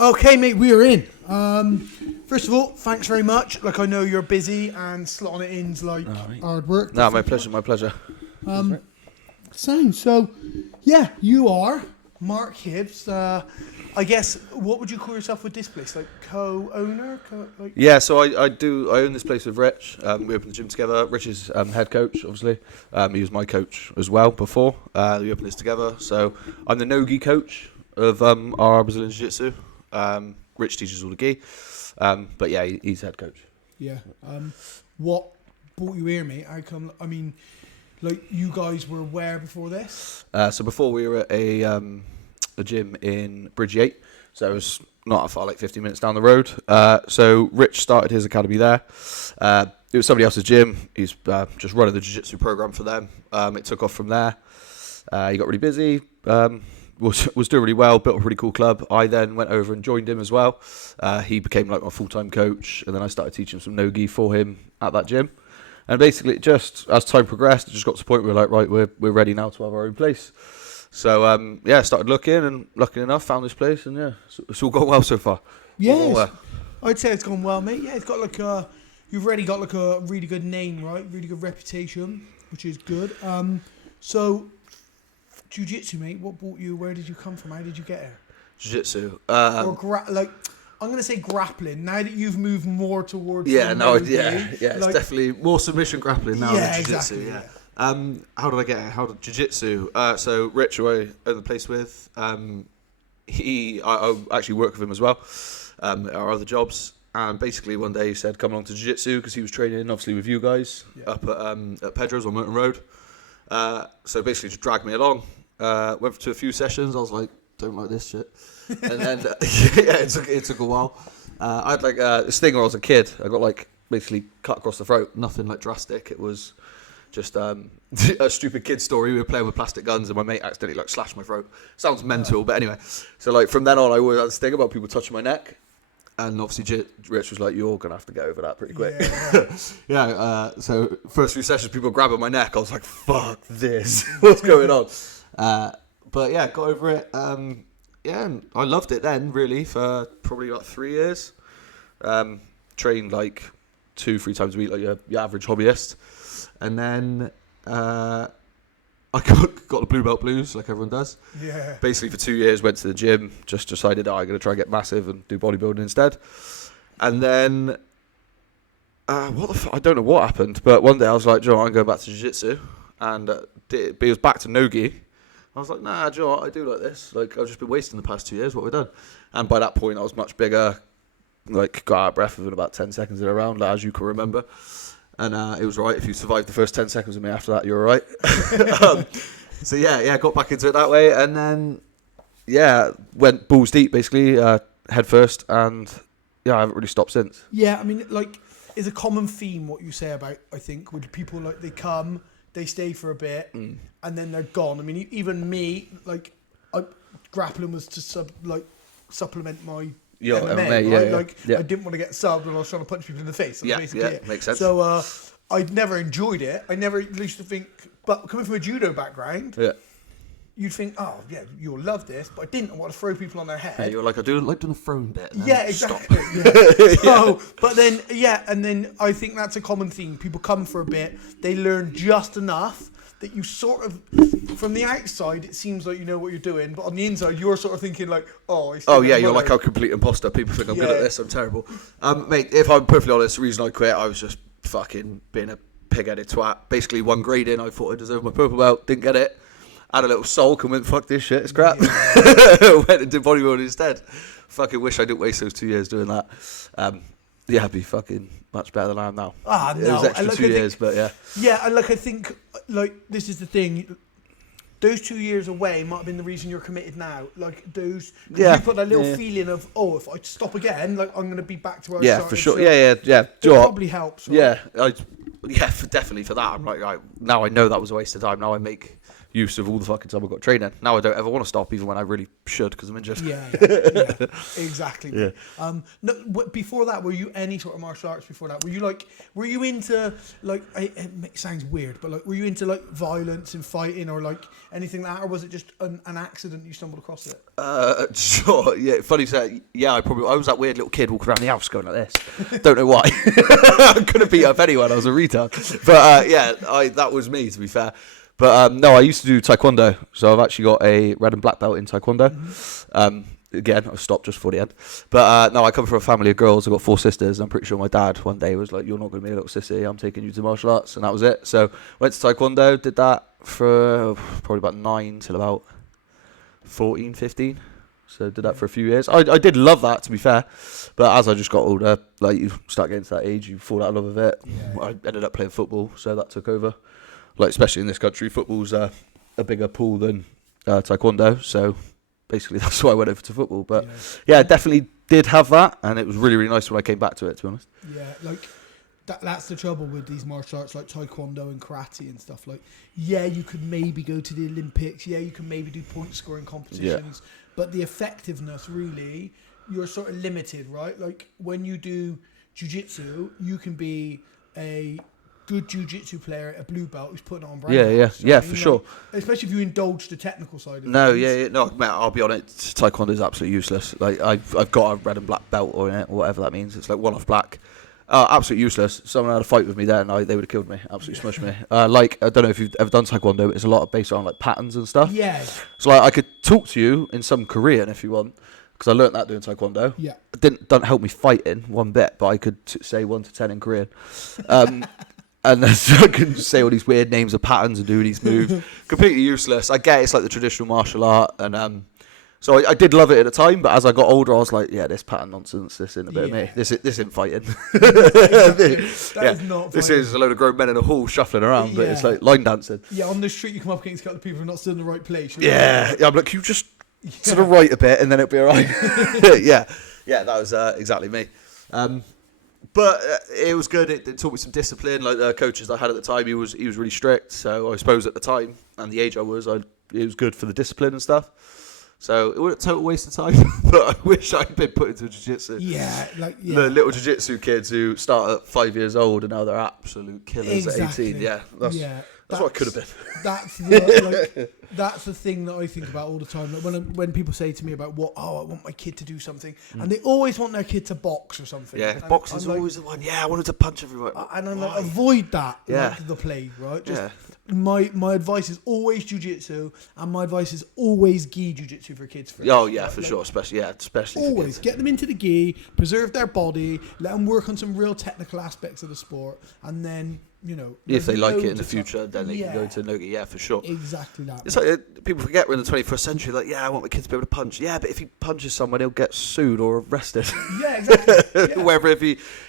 Okay, mate, we are in. First of all, thanks very much. Like, I know you're busy and slotting it in's like hard work. No, my pleasure. So, yeah, you are Mark Hibbs. I guess, what would you call yourself with this place? Like co-owner? Yeah, so I own this place with Rich. We opened the gym together. Rich is head coach, obviously. He was my coach as well before. We opened this together. So I'm the no-gi coach of our Brazilian Jiu-Jitsu. Rich teaches all the gi. But yeah, he's head coach. Yeah. What brought you here, mate? How come, I mean, like, you guys were where before this? So before we were at a gym in Bridge 8. So it was not that far, like 15 minutes down the road. So Rich started his academy there. It was somebody else's gym. He's just running the jiu-jitsu program for them. It took off from there. He got really busy. Was doing really well, built a really cool club. I then went over and joined him as well. He became like my full-time coach, and then I started teaching some no-gi for him at that gym. And basically, just as time progressed, it just got to the point where we're like, right, we're ready now to have our own place. So started looking, and lucky enough, found this place, and yeah, it's all gone well so far. Yes, I'd say it's gone well, mate. Yeah, it's got like you've already got like a really good name, right? Really good reputation, which is good. So, jiu-jitsu, mate. What brought you? Where did you come from? How did you get here? Jiu-jitsu. I'm going to say grappling. Now that you've moved more towards it's definitely more submission grappling now than jiu-jitsu. Exactly, yeah. How did I get it? How did jiu-jitsu? So Rich, who I own the place with, I actually work with him as well, our other jobs. And basically one day he said, come along to jiu-jitsu, because he was training obviously with you guys up at Pedro's on Merton Road. So basically just dragged me along. Went to a few sessions. I was like, don't like this shit. And then it took a while. I had like this thing when I was a kid. I got like basically cut across the throat. Nothing like drastic. It was just a stupid kid story. We were playing with plastic guns, and my mate accidentally like slashed my throat. Sounds mental, but anyway. So like from then on, I always had this thing about people touching my neck. And obviously, Rich was like, "You're gonna have to get over that pretty quick." Yeah. So first few sessions, people grabbing my neck. I was like, "Fuck this! What's going on?" But yeah, got over it. And I loved it then. Really, for probably like 3 years. Trained like 2-3 times a week, like your average hobbyist. And then I got the blue belt blues, like everyone does. Yeah. Basically, for 2 years, went to the gym, just decided, I'm going to try and get massive and do bodybuilding instead. And then, I don't know what happened, but one day I was like, Joe, I'm going back to jiu-jitsu. And it was back to no-gi. I was like, nah, Joe, I do like this. Like, I've just been wasting the past 2 years, what we've done. And by that point, I was much bigger, like, got out of breath within about 10 seconds in a round, like, as you can remember. And it was right. If you survived the first 10 seconds with me after that, you're all right. So, got back into it that way. And then, went balls deep, basically, head first. And, I haven't really stopped since. Yeah, I mean, like, it's a common theme what you say about, I think, with people, like, they come, they stay for a bit, and then they're gone. I mean, even me, like, grappling was to supplement my MMA, right? I didn't want to get subbed when I was trying to punch people in the face. That's basically it. Makes sense. So I'd never enjoyed it. I never used to think, but coming from a judo background, you'd think, oh yeah, you'll love this, but I didn't want to throw people on their head. Yeah, you're like, I do like doing the throwing bit. Yeah, exactly. But then, and then I think that's a common theme. People come for a bit, they learn just enough that you sort of, from the outside, it seems like you know what you're doing, but on the inside, you're sort of thinking like, you're like a complete imposter. People think I'm good at this. I'm terrible. Mate, if I'm perfectly honest, the reason I quit, I was just fucking being a pig-headed twat. Basically, one grade in, I thought I deserved my purple belt, didn't get it. Had a little sulk and went, fuck this shit, it's crap. Went and did bodybuilding instead. Fucking wish I didn't waste those 2 years doing that. I'd be fucking much better than I am now. No. It was extra 2 years, but yeah. Yeah, and I think, this is the thing. Those 2 years away might have been the reason you're committed now. Like, those... You put that little feeling of, if I stop again, like, I'm going to be back to where I started. Yeah, for sure. Yeah. It probably helps, right? Yeah, definitely for that. I'm like, now I know that was a waste of time. Now I make use of all the fucking time I got training. Now I don't ever want to stop, even when I really should, because I'm injured. Yeah, exactly. Yeah. No, before that, were you any sort of martial arts before that? Were you into like? It sounds weird, but like, were you into like violence and fighting or like anything like that, or was it just an accident you stumbled across it? Sure. Yeah. Funny say. Yeah, I was that weird little kid walking around the house going like this. Don't know why. I couldn't beat up anyone. I was a retard. But that was me, to be fair. But no, I used to do taekwondo, so I've actually got a red and black belt in taekwondo. Again, I stopped just before the end. But no, I come from a family of girls. I've got 4 sisters, and I'm pretty sure my dad one day was like, "You're not going to be a little sissy. I'm taking you to martial arts," and that was it. So went to taekwondo, did that for probably about 9 till about 14, 15. So did that for a few years. I did love that, to be fair. But as I just got older, like you start getting to that age, you fall out of love with it. Yeah. I ended up playing football, so that took over. Like, especially in this country, football's a bigger pool than taekwondo. So basically that's why I went over to football. But yeah, definitely did have that. And it was really, really nice when I came back to it, to be honest. Yeah, like that's the trouble with these martial arts like taekwondo and karate and stuff. Like, yeah, you could maybe go to the Olympics. Yeah, you can maybe do point scoring competitions. Yeah. But the effectiveness, really, you're sort of limited, right? Like, when you do jiu-jitsu, you can be a good jiu-jitsu player, a blue belt who's putting on brown belts. Yeah, for sure. Especially if you indulge the technical side of it. No, mate, I'll be honest, taekwondo is absolutely useless. Like, I've got a red and black belt on it, or whatever that means. It's like one off black. Absolutely useless. Someone had a fight with me there, and they would have killed me. Absolutely smushed me. Like, I don't know if you've ever done taekwondo, but it's a lot of based on like patterns and stuff. Yeah. So like, I could talk to you in some Korean if you want, because I learnt that doing taekwondo. Yeah. It didn't help me fighting one bit, but I could say 1 to 10 in Korean. And then so I can say all these weird names of patterns and do these moves. Completely useless. I get it's like the traditional martial art, and so I did love it at the time. But as I got older, I was like, yeah, this pattern nonsense. This isn't a bit of me. This isn't fighting. That is not. This is a load of grown men in a hall shuffling around, but it's like line dancing. Yeah, on the street you come up against a couple of people who are not still in the right place. Yeah, I'm like, you just to the right a bit, and then it'll be alright. yeah, that was exactly me. But it was good. It taught me some discipline. Like the coaches I had at the time, he was really strict. So I suppose at the time and the age I was, it was good for the discipline and stuff. So it wasn't a total waste of time. But I wish I'd been put into jiu-jitsu. Yeah, the little jiu-jitsu kids who start at 5 years old and now they're absolute killers at 18. Yeah, that's what I could have been. That's the thing that I think about all the time. Like when people say to me about I want my kid to do something, and they always want their kid to box or something. Yeah, boxing's always the one. Yeah, I wanted to punch everyone. And I'm like, avoid that. Like the plague, right? Just my advice is always jiu-jitsu, and my advice is always gi jiu-jitsu for kids first. Oh yeah, for sure, especially always get them into the gi, preserve their body, let them work on some real technical aspects of the sport, and then. If they like it in the future, then they can go to no-gi. Yeah, for sure. Exactly that. It's like people forget we're in the 21st century. Like, I want my kids to be able to punch. Yeah, but if he punches someone, he'll get sued or arrested. Yeah, exactly. Yeah. Wherever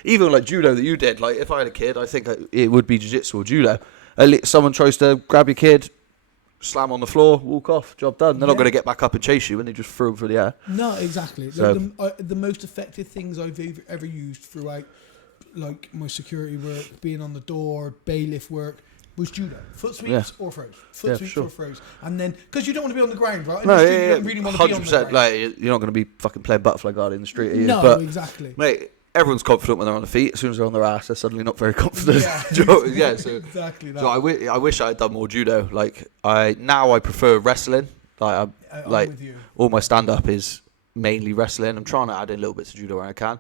even like judo that you did. Like, if I had a kid, I think it would be jiu-jitsu or judo. Someone tries to grab your kid, slam on the floor, walk off, job done. They're not going to get back up and chase you when they just throw them through the air. No, exactly. So, the most effective things I've ever used throughout. Like my security work, being on the door, bailiff work, was judo. Foot sweeps or throws. Foot sweeps or throws. And then, because you don't want to be on the ground, right? You don't really want to be on the ground. Like, you're not going to be fucking playing butterfly guard in the street, are you? No, exactly. Mate, everyone's confident when they're on their feet. As soon as they're on their ass, they're suddenly not very confident. Yeah, so exactly that. So I wish I had done more judo. Like, I prefer wrestling. Like, I'm with you. All my stand-up is mainly wrestling. I'm trying to add in little bits of judo where I can.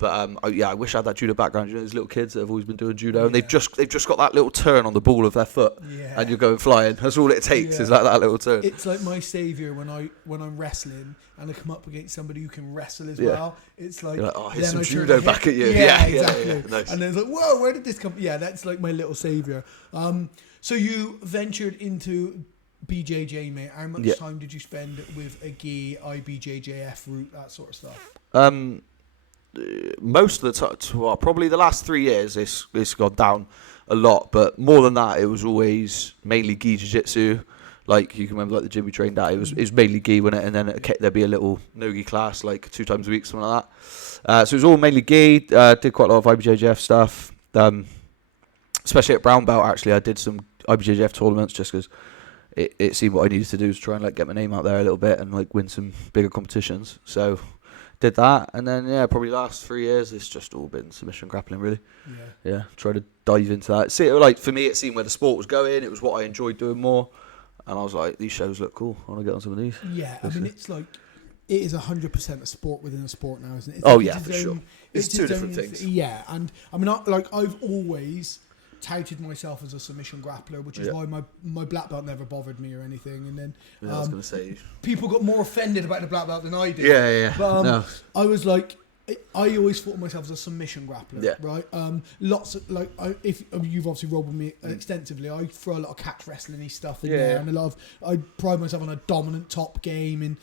But I wish I had that judo background. Those little kids that have always been doing judo, and they've just got that little turn on the ball of their foot, and you're going flying. That's all it takes is that little turn. It's like my saviour when I'm wrestling and I come up against somebody who can wrestle as well. It's like, here's some judo back at you. Yeah, exactly. Yeah. Nice. And then it's like, whoa, where did this come? Yeah, that's like my little saviour. So you ventured into BJJ, mate. How much time did you spend with a gi, IBJJF route, that sort of stuff? Most of the time, probably the last 3 years, it's gone down a lot. But more than that, it was always mainly gi jiu-jitsu. Like, you can remember, like the gym we trained at, it was mainly gi, wasn't it? And then there'd be a little no-gi class, like 2 times a week, something like that. So it was all mainly gi. Did quite a lot of IBJJF stuff. Especially at brown belt, actually, I did some IBJJF tournaments just because it seemed what I needed to do to try and like get my name out there a little bit and like win some bigger competitions. So did that, and then probably last 3 years it's just all been submission grappling really. Yeah, try to dive into that. See, like for me, it seemed where the sport was going. It was what I enjoyed doing more, and I was like, these shows look cool. I want to get on some of these. Yeah, I mean, it's like it is 100% a sport within a sport now, isn't it? It's for sure. It's two different things. Yeah, and I mean, I've always touted myself as a submission grappler, which is why my black belt never bothered me or anything. And then I was going to say, people got more offended about the black belt than I did. Yeah. But no. I was like, I always thought of myself as a submission grappler, right? Lots of like, if you've obviously rolled with me extensively, I throw a lot of catch wrestling-y stuff in there, and I pride myself on a dominant top game, and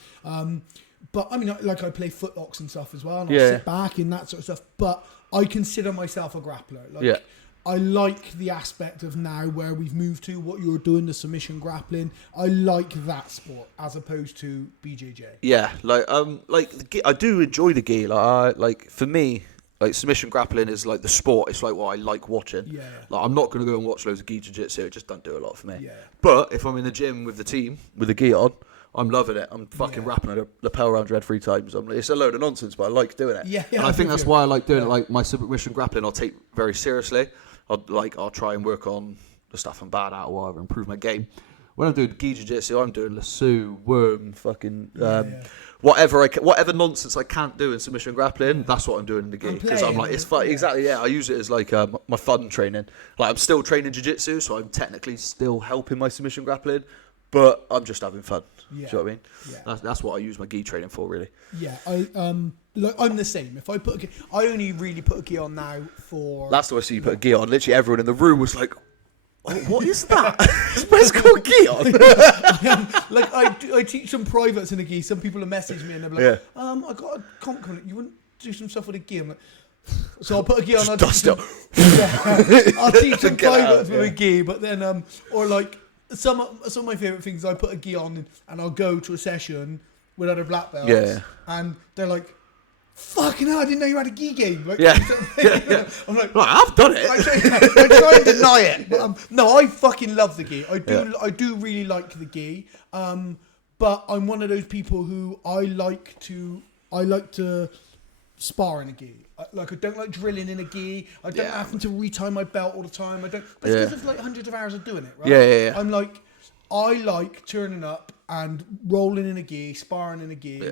but I mean, I play footlocks and stuff as well, and I sit back and that sort of stuff. But I consider myself a grappler. Like, I like the aspect of now where we've moved to what you're doing, the submission grappling. I like that sport as opposed to BJJ. Yeah, I do enjoy the gi. Like for me, like submission grappling is like the sport. It's like what I like watching. Yeah. Like I'm not gonna go and watch loads of gi jiu-jitsu. It just don't do a lot for me. Yeah. But if I'm in the gym with the team with the gi on, I'm loving it. I'm fucking wrapping a lapel around your head 3 times. It's a load of nonsense, but I like doing it. Yeah. And I think that's why I like doing it. Like my submission grappling, I'll take very seriously. I'll try and work on the stuff I'm bad at or whatever, improve my game. When I'm doing gi jiu-jitsu, I'm doing lasso, worm, fucking whatever nonsense I can't do in submission grappling. That's what I'm doing in the gi because I'm like it's fun. Exactly, I use it as like my fun training. Like I'm still training jiu-jitsu, so I'm technically still helping my submission grappling, but I'm just having fun. Do you know what I mean? Yeah. That's what I use my gi training for, really. Yeah, I'm the same. If I put a gi, I only really put a gi on now for. Last time I see you put a gi on, literally everyone in the room was like, "Oh, what is that? Where's called gi on?" I teach some privates in a gi. Some people have messaged me and they're like, "I got a comp coming. You wouldn't do some stuff with a gi?" I'm like, so I'll put a gi on. I'll teach some privates with a gi, but then or like. Some of my favourite things, I put a gi on and I'll go to a session with other black belts, and they're like, "Fucking hell, I didn't know you had a gi game." Like, I'm like, I've done it. I try and deny it, but no, I fucking love the gi. I do really like the gi, but I'm one of those people who I like to spar in a gi. I don't like drilling in a gi. I don't have to retie my belt all the time. I don't. But it's because of like hundreds of hours of doing it, right? Yeah. I'm like, I like turning up and rolling in a gi, sparring in a gi,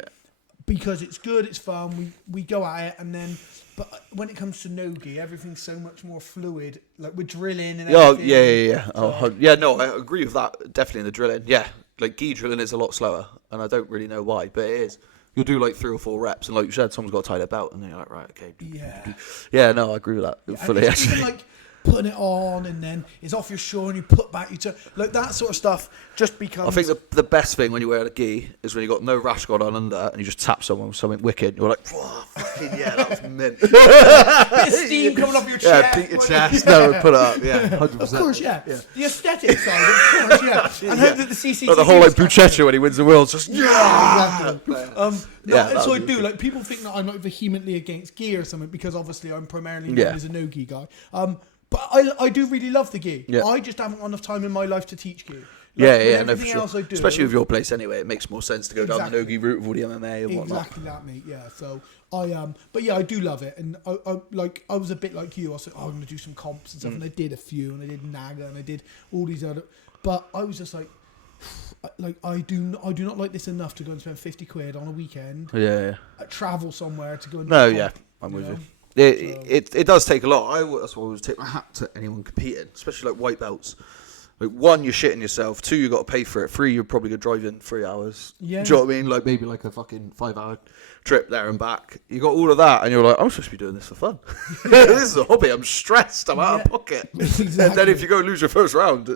because it's good, it's fun. We go at it, and then. But when it comes to no gi, everything's so much more fluid. Like we're drilling and everything. No, I agree with that. Definitely in the drilling. Yeah, like gi drilling is a lot slower, and I don't really know why, but it is. You'll do like 3 or 4 reps, and like you said, someone's got to tie their belt, and then you're like, right, okay. Yeah, no, I agree with that fully. Actually, even like putting it on, and then it's off your shoulder, and you put back, you turn, like that sort of stuff just becomes. I think the best thing when you wear a gi is when you got no rash guard on under, and you just tap someone with something wicked. You're like, fucking that was mint. Bit of steam coming off your chest. Yeah, beat your chest. No, put it up. Yeah, 100%. Of course, yeah. The aesthetic side, of course, yeah. And hope that the CCTV. Like the whole like Buchecha when he wins the world, just exactly. So I do like people think that I'm like vehemently against gi or something because obviously I'm primarily known as a no gi guy. But I do really love the gi. Yeah. I just haven't got enough time in my life to teach gi. No, for sure. Else I do, especially with your place anyway, it makes more sense to go down the no gi route with all the MMA and whatnot. Exactly that, mate. Yeah. So but yeah, I do love it, and I was a bit like you. I was like, I'm gonna do some comps and stuff, and I did a few, and I did Naga, and I did all these other. But I was just like I do not like this enough to go and spend 50 quid on a weekend. Travel somewhere to go and. I'm with you. It does take a lot. That's why I always take my hat to anyone competing, especially like white belts. Like 1, you're shitting yourself. 2, you got to pay for it. 3, you're probably gonna drive in 3 hours. Yeah. Do you know what I mean? Like maybe like a fucking 5-hour trip there and back. You got all of that, and you're like, I'm supposed to be doing this for fun. This is a hobby. I'm stressed. I'm out of pocket. Exactly. And then if you go and lose your first round,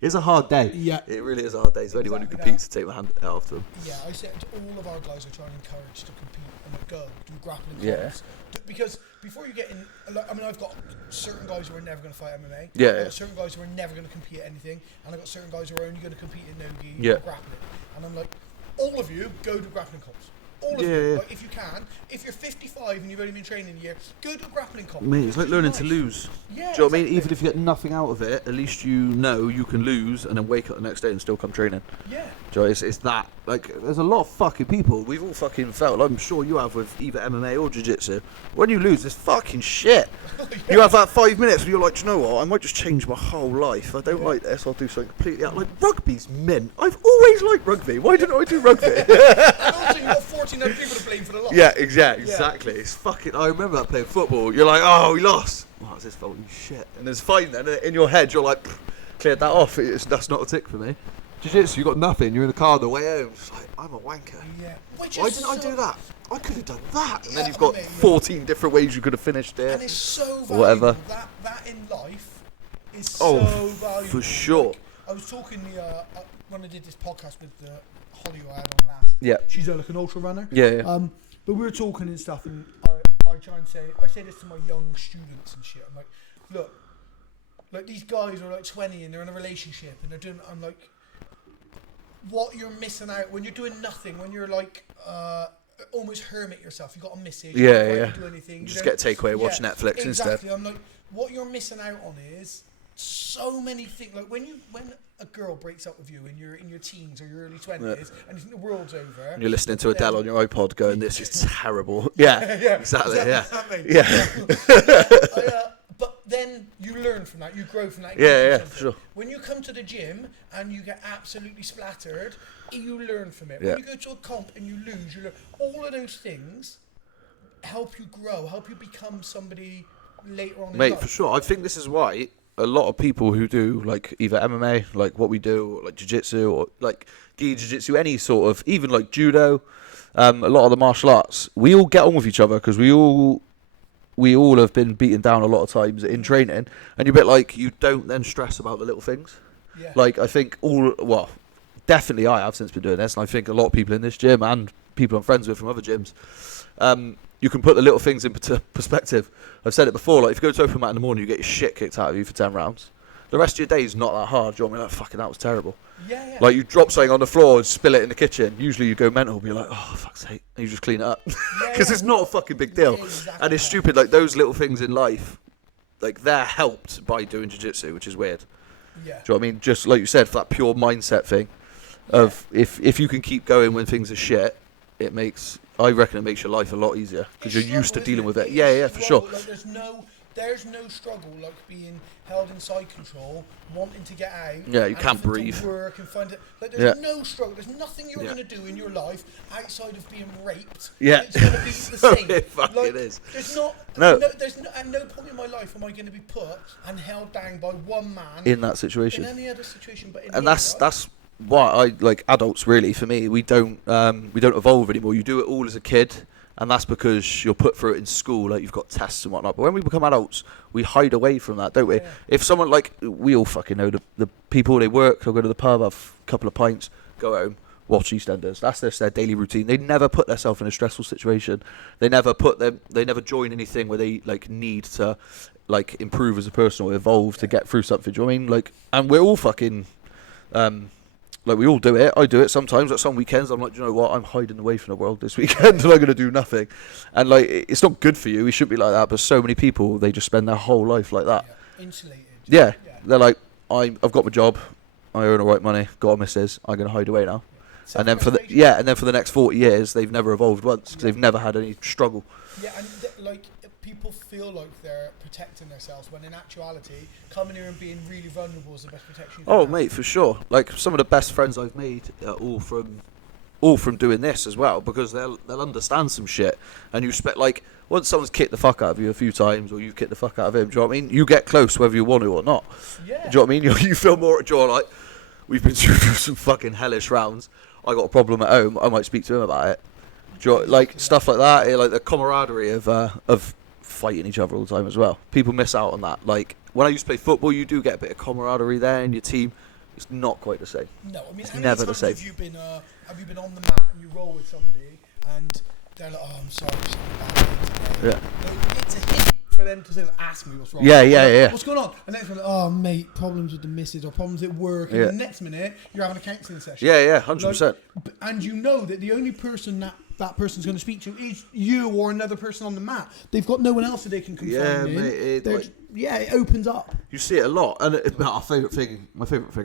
it's a hard day. Yeah. It really is a hard day. So anyone who competes to take my hand out of them. Yeah, I said to all of our guys I try and encourage to compete and go do grappling clubs. Because before you get in, I mean, I've got certain guys who are never going to fight MMA. I've got certain guys who are never going to compete at anything, and I've got certain guys who are only going to compete in no-gi or grappling. And I'm like, all of you go to grappling comps. All of you, like, if you can. If you're 55 and you've only been training a year, go to a grappling competition. Mate, it's like learning to lose. Yeah, Do you know what I mean? exactly. Even if you get nothing out of it, at least you know you can lose and then wake up the next day and still come training. Yeah. Do you know, it's that. Like, there's a lot of fucking people. We've all fucking felt, I'm sure you have with either MMA or jiu-jitsu. When you lose, it's fucking shit. Yeah. You have that 5 minutes where you're like, do you know what? I might just change my whole life. I don't like this. I'll do something completely out. Like, rugby's mint. I've always liked rugby. Why didn't I do rugby? And also, you've got 14 other people to blame for the loss. Yeah, exactly. It's fucking. I remember that playing football. You're like, oh, we lost. Oh, it's his fault. You shit. And it's fine then. In your head, you're like, cleared that off. That's not a tick for me. Jiu-jitsu, you got nothing. You're in the car on the way home. It's like, I'm a wanker. Yeah. Why didn't I do that? I could have done that. And then you've I got mean, 14 different ways you could have finished it. And it's so valuable. Whatever. That in life is so valuable. For sure. Like, I was talking when I did this podcast with Holly who I had on last. Yeah. She's like an ultra runner. Yeah. But we were talking and stuff, and I try and say this to my young students and shit. I'm like, look, like these guys are like 20 and they're in a relationship and they're doing. I'm like, what you're missing out when you're doing nothing, when you're like almost hermit yourself. You got a message. You don't do anything. Just get a takeaway, watch Netflix instead. Exactly. I'm like, what you're missing out on is so many things. Like when a girl breaks up with you and you're in your teens or your early 20s and you think the world's over. And you're listening to Adele on your iPod going, this is terrible. Yeah, exactly. But then you learn from that, you grow from that. Yeah, for sure. When you come to the gym and you get absolutely splattered, you learn from it. Yeah. When you go to a comp and you lose, you learn. All of those things help you grow, help you become somebody later on in life. Mate, for sure. I think this is why a lot of people who do like either MMA, like what we do, or like jiu-jitsu, or like gi jiu-jitsu, any sort of, even like judo, a lot of the martial arts, we all get on with each other because we all have been beaten down a lot of times in training, and you're a bit like, you don't then stress about the little things. Yeah. Like, I think definitely I have since been doing this, and I think a lot of people in this gym and people I'm friends with from other gyms, you can put the little things into perspective. I've said it before, like if you go to open mat in the morning, you get your shit kicked out of you for 10 rounds. The rest of your day is not that hard. Do you know what I mean? Like, fucking, that was terrible. Yeah. Like, you drop something on the floor and spill it in the kitchen. Usually you go mental, but you're like, oh, fuck's sake. And you just clean it up. Because it's not a fucking big deal. Yeah, exactly. And it's stupid. Like, those little things in life, like, they're helped by doing jiu-jitsu, which is weird. Yeah. Do you know what I mean? Just like you said, for that pure mindset thing of if you can keep going when things are shit, I reckon it makes your life a lot easier because you're used to dealing with it. Yeah, for sure. Like there's no struggle like being held in side control, wanting to get out. Yeah, you can't having breathe. To work and find it. Like there's no struggle. There's nothing you're gonna do in your life outside of being raped. Yeah, it's gonna be the same. It fucking like, is. There's not. No. There's no, at no point in my life am I going to be put and held down by one man in that situation. In any other situation, but in and here, that's why I like adults. Really, for me, we don't evolve anymore. You do it all as a kid. And that's because you're put through it in school, like you've got tests and whatnot. But when we become adults, we hide away from that, don't we? Yeah. If someone, like, we all fucking know the people, they work, they'll go to the pub, have a couple of pints, go home, watch EastEnders. That's just their daily routine. They never put themselves in a stressful situation. They never join anything where they, like, need to, like, improve as a person or evolve to get through something. Do you know what I mean? Like, and we're all fucking... like, we all do it. I do it sometimes. Like, some weekends, I'm like, you know what? I'm hiding away from the world this weekend and I'm going to do nothing. And, like, it's not good for you. We shouldn't be like that. But so many people, they just spend their whole life like that. Yeah. Insulated. Yeah. They're like, I've got my job. I earn the right money. Got a missus. I'm going to hide away now. And then for the next 40 years, they've never evolved once because they've never had any struggle. Yeah, and like people feel like they're protecting themselves when in actuality, coming here and being really vulnerable is the best protection. Oh, mate, for sure. Like, some of the best friends I've made are all from doing this as well, because they'll understand some shit. And you expect, like, once someone's kicked the fuck out of you a few times, or you've kicked the fuck out of him, do you know what I mean? You get close whether you want to or not. Yeah. Do you know what I mean? You feel more at like, we've been through some fucking hellish rounds. I got a problem at home. I might speak to him about it. Do you know, like, stuff like that. Like the camaraderie of fighting each other all the time as well. People miss out on that. Like, when I used to play football, you do get a bit of camaraderie there in your team. It's not quite the same. No, I mean, it's never the same. Have you been on the mat and you roll with somebody and they're like, oh, I'm sorry, today. Yeah. Like, it's a hit for them to say, ask me what's wrong. Yeah. What's going on? And then it's like, oh, mate, problems with the missus or problems at work. And the next minute, you're having a counselling session. Yeah, 100%. Like, and you know that the only person that that person's going to speak to is you or another person on the mat. They've got no one else that they can confide in. Mate, it opens up. You see it a lot, and my favourite thing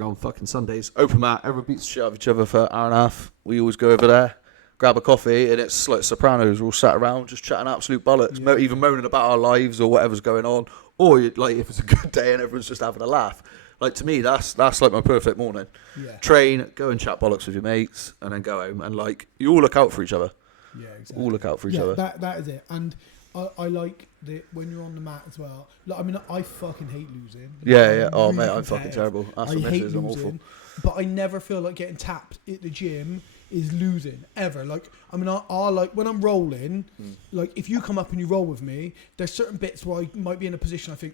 on fucking Sundays, open mat. Everyone beats the shit out of each other for an hour and a half. We always go over there, grab a coffee, and it's like Sopranos. We're all sat around just chatting absolute bollocks, even moaning about our lives or whatever's going on. Or like if it's a good day and everyone's just having a laugh. Like to me, that's like my perfect morning. Yeah. Train, go and chat bollocks with your mates, and then go home. And like you all look out for each other. Yeah, exactly. All look out for each other. That is it. And I like when you're on the mat as well. Like, I mean, I fucking hate losing. Yeah. Oh really mate, I'm fucking terrible. That's what hate misses. I'm losing, awful. but I never feel like getting tapped at the gym is losing ever. Like, I mean, I like when I'm rolling. Like, if you come up and you roll with me, there's certain bits where I might be in a position I think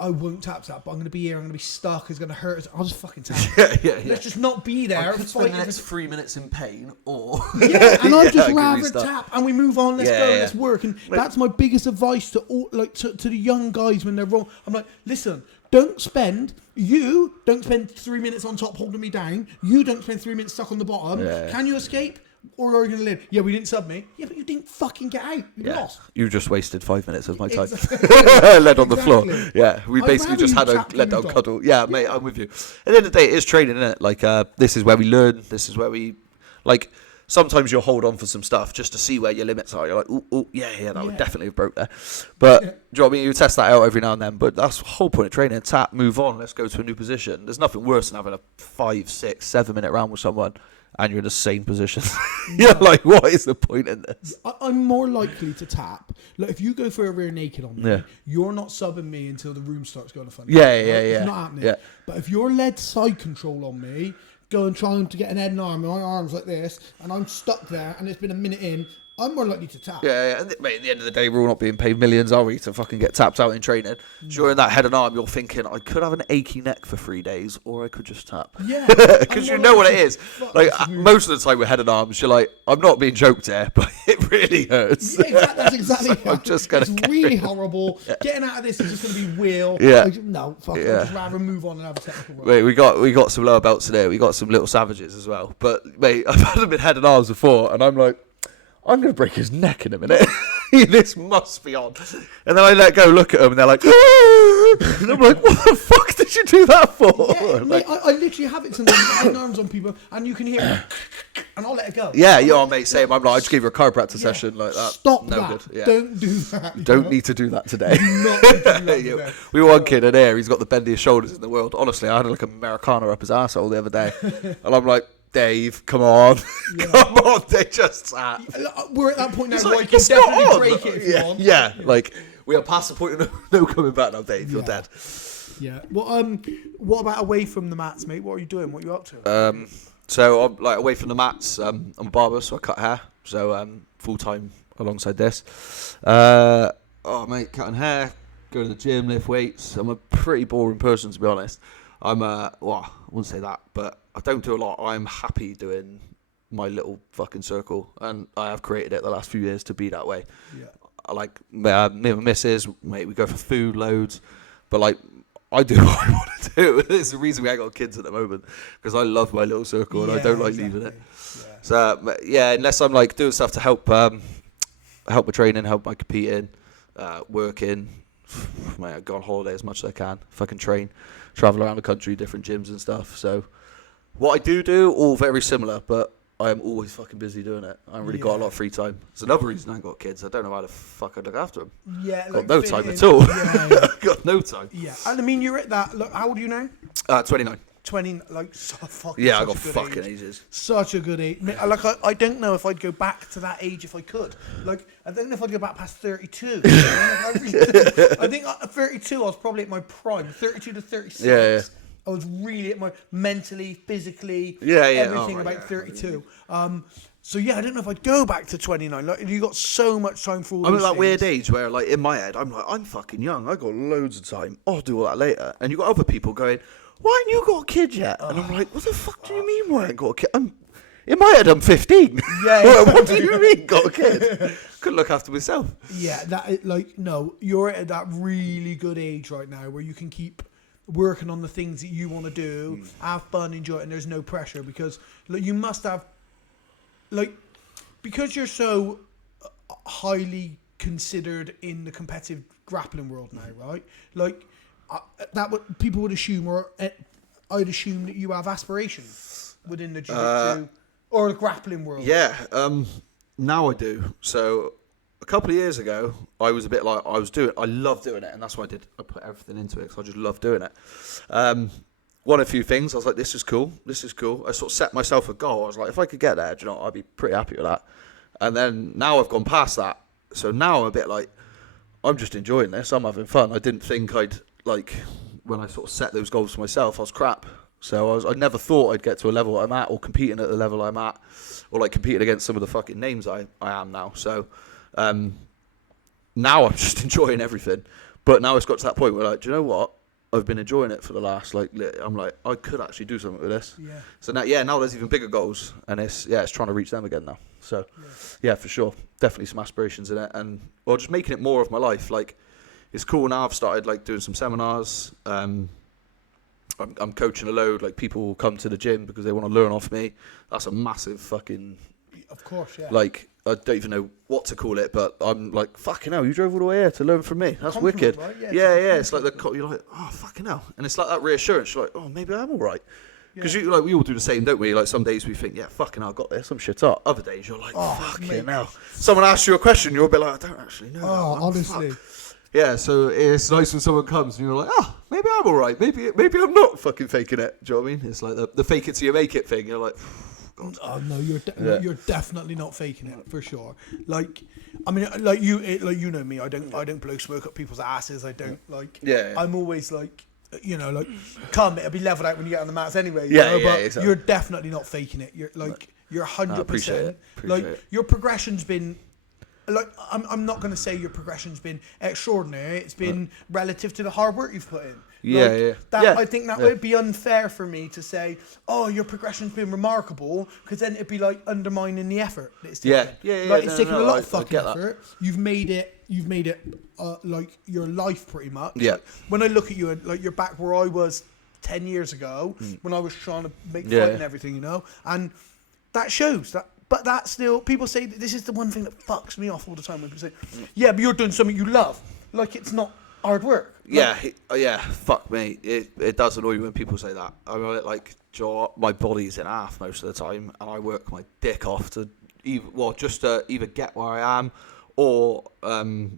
I won't tap that, but I'm going to be here. I'm going to be stuck. It's going to hurt. I'll just fucking tap. Yeah. Let's just not be there. I could spend the next 3 minutes in pain, or and I'd just rather tap and we move on. Let's go. Let's work. And that's my biggest advice to all, like to the young guys when they're wrong. I'm like, listen, don't spend 3 minutes on top holding me down. You don't spend 3 minutes stuck on the bottom. Yeah. Can you escape? Or are you going to live? Yeah, we didn't sub me. Yeah, but you didn't fucking get out. You lost. You just wasted 5 minutes of my time. Exactly. Lead on the floor. Yeah, we basically just had a let down cuddle. Yeah, mate, I'm with you. At the end of the day, it is training, isn't it? Like, this is where we learn. This is where we, like, sometimes you'll hold on for some stuff just to see where your limits are. You're like, that would definitely have broke there. But, do you know what I mean? You test that out every now and then. But that's the whole point of training. Tap, move on. Let's go to a new position. There's nothing worse than having a 5, 6, 7 minute round with someone and you're in the same position. You're like, what is the point in this? I'm more likely to tap. Like, if you go for a rear naked on me, you're not subbing me until the room starts going to fun. Yeah. It's not happening. Yeah. But if you're led side control on me, going trying to get an head and arm, and my arm's like this, and I'm stuck there, and it's been a minute in, I'm more likely to tap. Yeah. Mate, at the end of the day, we're all not being paid millions, are we, to fucking get tapped out in training? During that head and arm, you're thinking, I could have an achy neck for 3 days, or I could just tap. Yeah. Because you know what it is. Like, most of the time with head and arms, you're like, I'm not being joked here, but it really hurts. Yeah, that's exactly so I'm just gonna It's really horrible. Getting out of this is just going to be wheel. Yeah. No, fuck it. I'd just rather move on and have a technical run. Mate, we got some lower belts today. We got some little savages as well. But, mate, I've had them in head and arms before, and I'm like, I'm going to break his neck in a minute. This must be on. And then I let go, look at them, and they're like, and I'm like, what the fuck did you do that for? Yeah, like, mate, I literally have it sometimes with arms on people, and you can hear it, and I'll let it go. Yeah, mate, same. I'm like, I just gave you a chiropractor session like that. Stop no that. Good. Yeah. Don't do that. Don't need to do that today. Not need to do that today. We were one kid in here, he's got the bendiest shoulders in the world. Honestly, I had like a Americana up his arsehole the other day. And I'm like, Dave, come on. Come on, they just sat. We're at that point now He's where like, I can it's not definitely on. break it if you want. Yeah, like, we are past the point of no coming back now, Dave. You're dead. Yeah. Well, what about away from the mats, mate? What are you doing? What are you up to? So, I'm like away from the mats. I'm a barber, so I cut hair. So, full time alongside this. Mate, cutting hair, go to the gym, lift weights. I'm a pretty boring person, to be honest. I'm I wouldn't say that, but I don't do a lot. I'm happy doing my little fucking circle, and I have created it the last few years to be that way. Yeah. I like me and my missus, mate, we go for food loads, but like I do what I want to do. It's the reason we ain't got kids at the moment, because I love my little circle and I don't like leaving it. Yeah. So unless I'm like doing stuff to help my training, help my competing, working. Mate, I go on holiday as much as I can. If I can travel around the country, different gyms and stuff. So what I do, all very similar, but I am always fucking busy doing it. I haven't really got a lot of free time. It's another reason I ain't got kids. I don't know how the fuck I look after them. Yeah, got no time at all. Got no time. Yeah, and I mean, you're at that. Look, how old are you now? 29. 20, like, fucking. Yeah, I got fucking ages. Such a good age. Like, I don't know if I'd go back to that age if I could. Like, I don't know if I'd go back past 32. I think at 32, I was probably at my prime. 32 to 36. Yeah. I was really at my mentally, physically, everything about 32. So yeah, I don't know if I'd go back to 29. Like, you got so much time for all I'm these at that things. weird age where, like, in my head, I'm like, I'm fucking young. I got loads of time. I'll do all that later. And you got other people going, why haven't you got a kid yet? And I'm like, what the fuck do you mean why I ain't got a kid? In my head, I'm 15. Yeah. What do you mean got a kid? Couldn't look after myself. Yeah, no, you're at that really good age right now where you can keep working on the things that you want to do, have fun, enjoy it, and there's no pressure, because like, you must have, like, because you're so highly considered in the competitive grappling world now, right? Like that, would people would assume, or I'd assume that you have aspirations within the jiu-jitsu or the grappling world. Yeah, now I do. So a couple of years ago, I was a bit like, I love doing it, and that's why I put everything into it, because I just love doing it. Won a few things, I was like, this is cool. I sort of set myself a goal. I was like, if I could get there, do you know, I'd be pretty happy with that. And then now I've gone past that. So now I'm a bit like, I'm just enjoying this. I'm having fun. I didn't think I'd, like, when I sort of set those goals for myself, I was crap. So I never thought I'd get to a level I'm at, or competing at the level I'm at, or like competing against some of the fucking names I am now. So now I'm just enjoying everything. But now it's got to that point where, like, do you know what? I've been enjoying it for the last, like, I'm like, I could actually do something with this. Yeah. So now there's even bigger goals, and it's trying to reach them again now. So yeah, for sure, definitely some aspirations in it, and just making it more of my life. Like, it's cool now. I've started like doing some seminars. I'm coaching a load. Like, people will come to the gym because they want to learn off me. That's a massive fucking. Of course, yeah. Like, I don't even know what to call it, but I'm like, fucking hell, you drove all the way here to learn from me. That's wicked. Right? Yeah. It's like you're like, oh, fucking hell. And it's like that reassurance. You're like, oh, maybe I'm all right. Because we all do the same, don't we? Like, some days we think, yeah, fucking hell, I got this, I'm shit up. Other days you're like, fucking hell. Someone asks you a question, you're a bit like, I don't actually know. Oh, honestly. Fuck. Yeah, so it's nice when someone comes and you're like, oh, maybe I'm all right. Maybe I'm not fucking faking it. Do you know what I mean? It's like the fake it till you make it thing. You're like, God. Oh no, you're definitely not faking it, for sure. Like, I mean, like you know me. I don't blow smoke up people's asses. I don't like. Yeah. I'm always like, you know, like, it'll be leveled out when you get on the mats anyway. But exactly. You're definitely not faking it. You're like, you're 100%. Appreciate like it. Your progression's been. Like, I'm not going to say your progression's been extraordinary. It's been relative to the hard work you've put in. I think that would be unfair for me to say, oh, your progression's been remarkable, because then it'd be like undermining the effort that it's taken. It's taken a lot of fucking effort. You've made it like your life, pretty much. Yeah. Like, when I look at you, like, you're back where I was 10 years ago, when I was trying to make fight and everything, you know, and that shows that. But that still, people say that this is the one thing that fucks me off all the time when people say, yeah, but you're doing something you love. Like, it's not hard work. Like, fuck me. It does annoy me when people say that. I mean, like, my body's in half most of the time, and I work my dick off to just to either get where I am, or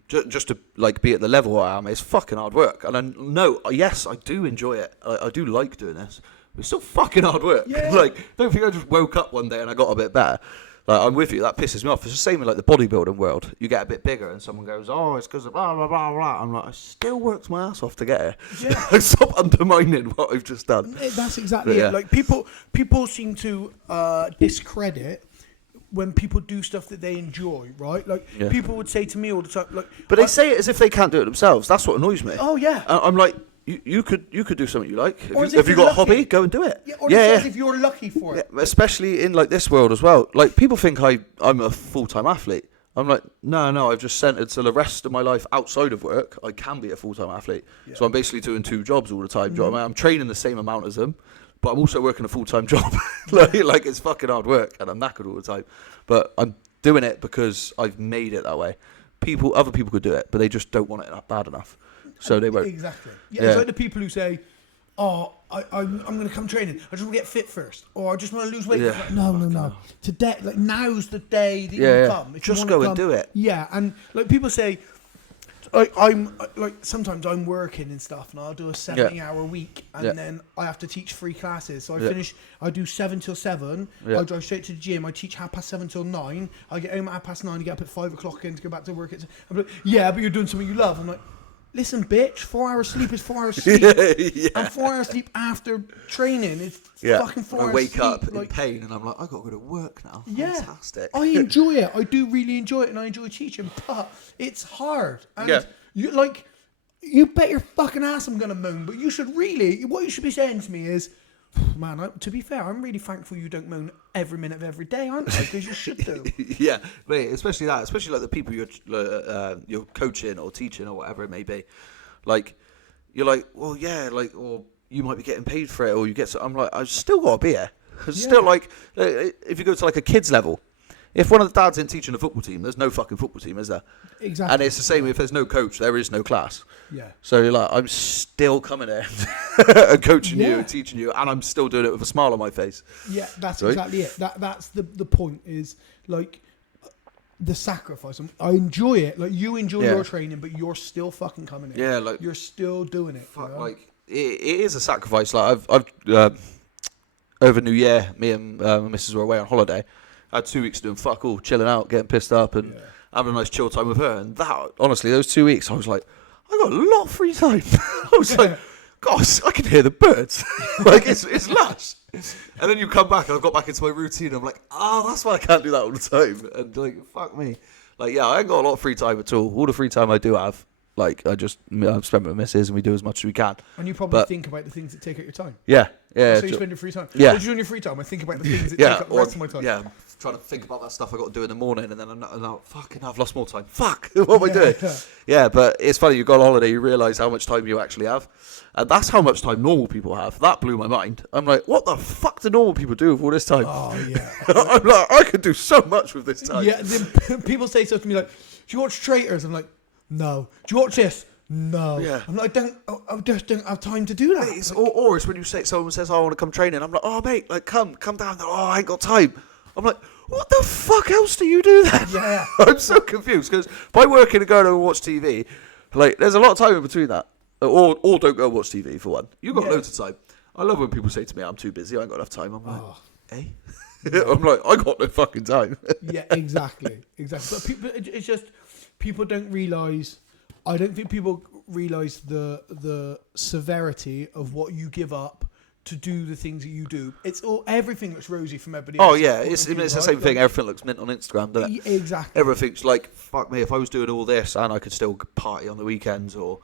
just to, like, be at the level where I am. It's fucking hard work. And yes, I do enjoy it. I do like doing this. It's still fucking hard work. Yeah. Like, don't think I just woke up one day and I got a bit better. Like, I'm with you. That pisses me off. It's the same in, like, the bodybuilding world. You get a bit bigger and someone goes, oh, it's because of blah, blah, blah, blah. I'm like, I still worked my ass off to get here. Yeah. Stop undermining what I've just done. That's exactly it. Like, people seem to discredit when people do stuff that they enjoy, right? Like, people would say to me all the time, like... But they say it as if they can't do it themselves. That's what annoys me. Oh, yeah. I'm like... You could do something you like. If you got a hobby, go and do it. As if you're lucky for it. Yeah, especially in, like, this world as well. Like, people think I'm a full-time athlete. I'm like, no, I've just centered to the rest of my life outside of work. I can be a full-time athlete. Yeah. So I'm basically doing 2 jobs all the time. Do you know what I mean? I'm training the same amount as them, but I'm also working a full-time job. like, it's fucking hard work, and I'm knackered all the time. But I'm doing it because I've made it that way. Other people could do it, but they just don't want it bad enough. So they won't. Exactly. Yeah, it's like the people who say, oh, I'm going to come training. I just want to get fit first. Or I just want to lose weight. Yeah. Like, no. Today, like, now's the day that you come. If just go and do it. Yeah, and like people say, I'm like, sometimes I'm working and stuff, and I'll do a 70-hour week, and then I have to teach 3 classes. So I do 7 till 7. I drive straight to the gym. I teach 7:30 till 9. I get home at 9:30. I get up at 5 o'clock again to go back to work. I'm like, yeah, but you're doing something you love. I'm like, listen, bitch, 4 hours sleep is 4 hours sleep. And 4 hours sleep after training is fucking 4 hours I wake sleep. Up in pain and I'm like, I got to go to work now. Yeah. Fantastic. I enjoy it. I do really enjoy it, and I enjoy teaching, but it's hard. And you bet your fucking ass I'm going to moan, but what you should be saying to me is, man, to be fair, I'm really thankful you don't moan every minute of every day, aren't I? Because you should do. Yeah, mate, especially like the people you're coaching or teaching or whatever it may be. Like, you're like, well, yeah, like, or you might be getting paid for it, or you get. I'm like, I've still got to be here. Still, like, if you go to like a kids level, if one of the dads ain't teaching a football team, there's no fucking football team, is there? Exactly. And it's the same if there's no coach, there is no class. Yeah. So you're like, I'm still coming in and coaching you and teaching you, and I'm still doing it with a smile on my face. Yeah, that's exactly it. That's the point is, like, the sacrifice. I enjoy it. Like, you enjoy your training, but you're still fucking coming in. Yeah, like, you're still doing it. Fuck, you know? like, it is a sacrifice. Like, I've over New Year, me and my missus were away on holiday. I had 2 weeks doing fuck all, chilling out, getting pissed up, and having a nice chill time with her. And that, honestly, those 2 weeks, I was like, I got a lot of free time. I was like, gosh, I can hear the birds. Like, it's lush. And then you come back, and I've got back into my routine. I'm like, that's why I can't do that all the time. And like, fuck me. Like, yeah, I ain't got a lot of free time at all. All the free time I do have, like, I've spent with my missus, and we do as much as we can. And you probably think about the things that take out your time. Yeah. So you spend your free time. Yeah. What do you do in your free time? I think about the things that take up the rest of my time. Yeah, trying to think about that stuff I got to do in the morning, and then I'm not fucking, I've lost more time. Fuck, what am I doing? Yeah, but it's funny, you go on holiday, you realise how much time you actually have. And that's how much time normal people have. That blew my mind. I'm like, what the fuck do normal people do with all this time? Oh, yeah. I'm like, I could do so much with this time. Yeah, then people say stuff to me like, do you watch Traitors? I'm like, no. Do you watch this? No. Yeah. I'm like, I just don't have time to do that. It's, or it's when you say, someone says, oh, I want to come training. I'm like, oh, mate, like, come down. Oh, I ain't got time. I'm like, what the fuck else do you do then? Yeah. I'm so confused, because by working and going over and watch TV, like, there's a lot of time in between that. Or don't go watch TV, for one. You've got loads of time. I love when people say to me, I'm too busy, I ain't got enough time. I'm like, I'm like, I got no fucking time. Yeah, exactly. But people, it's just, people don't realise, I don't think people realise the severity of what you give up to do the things that you do. It's everything looks rosy from everybody else. Oh yeah, it's the same thing. Everything looks mint on Instagram, doesn't it? Exactly. Everything's like, fuck me, if I was doing all this and I could still party on the weekends or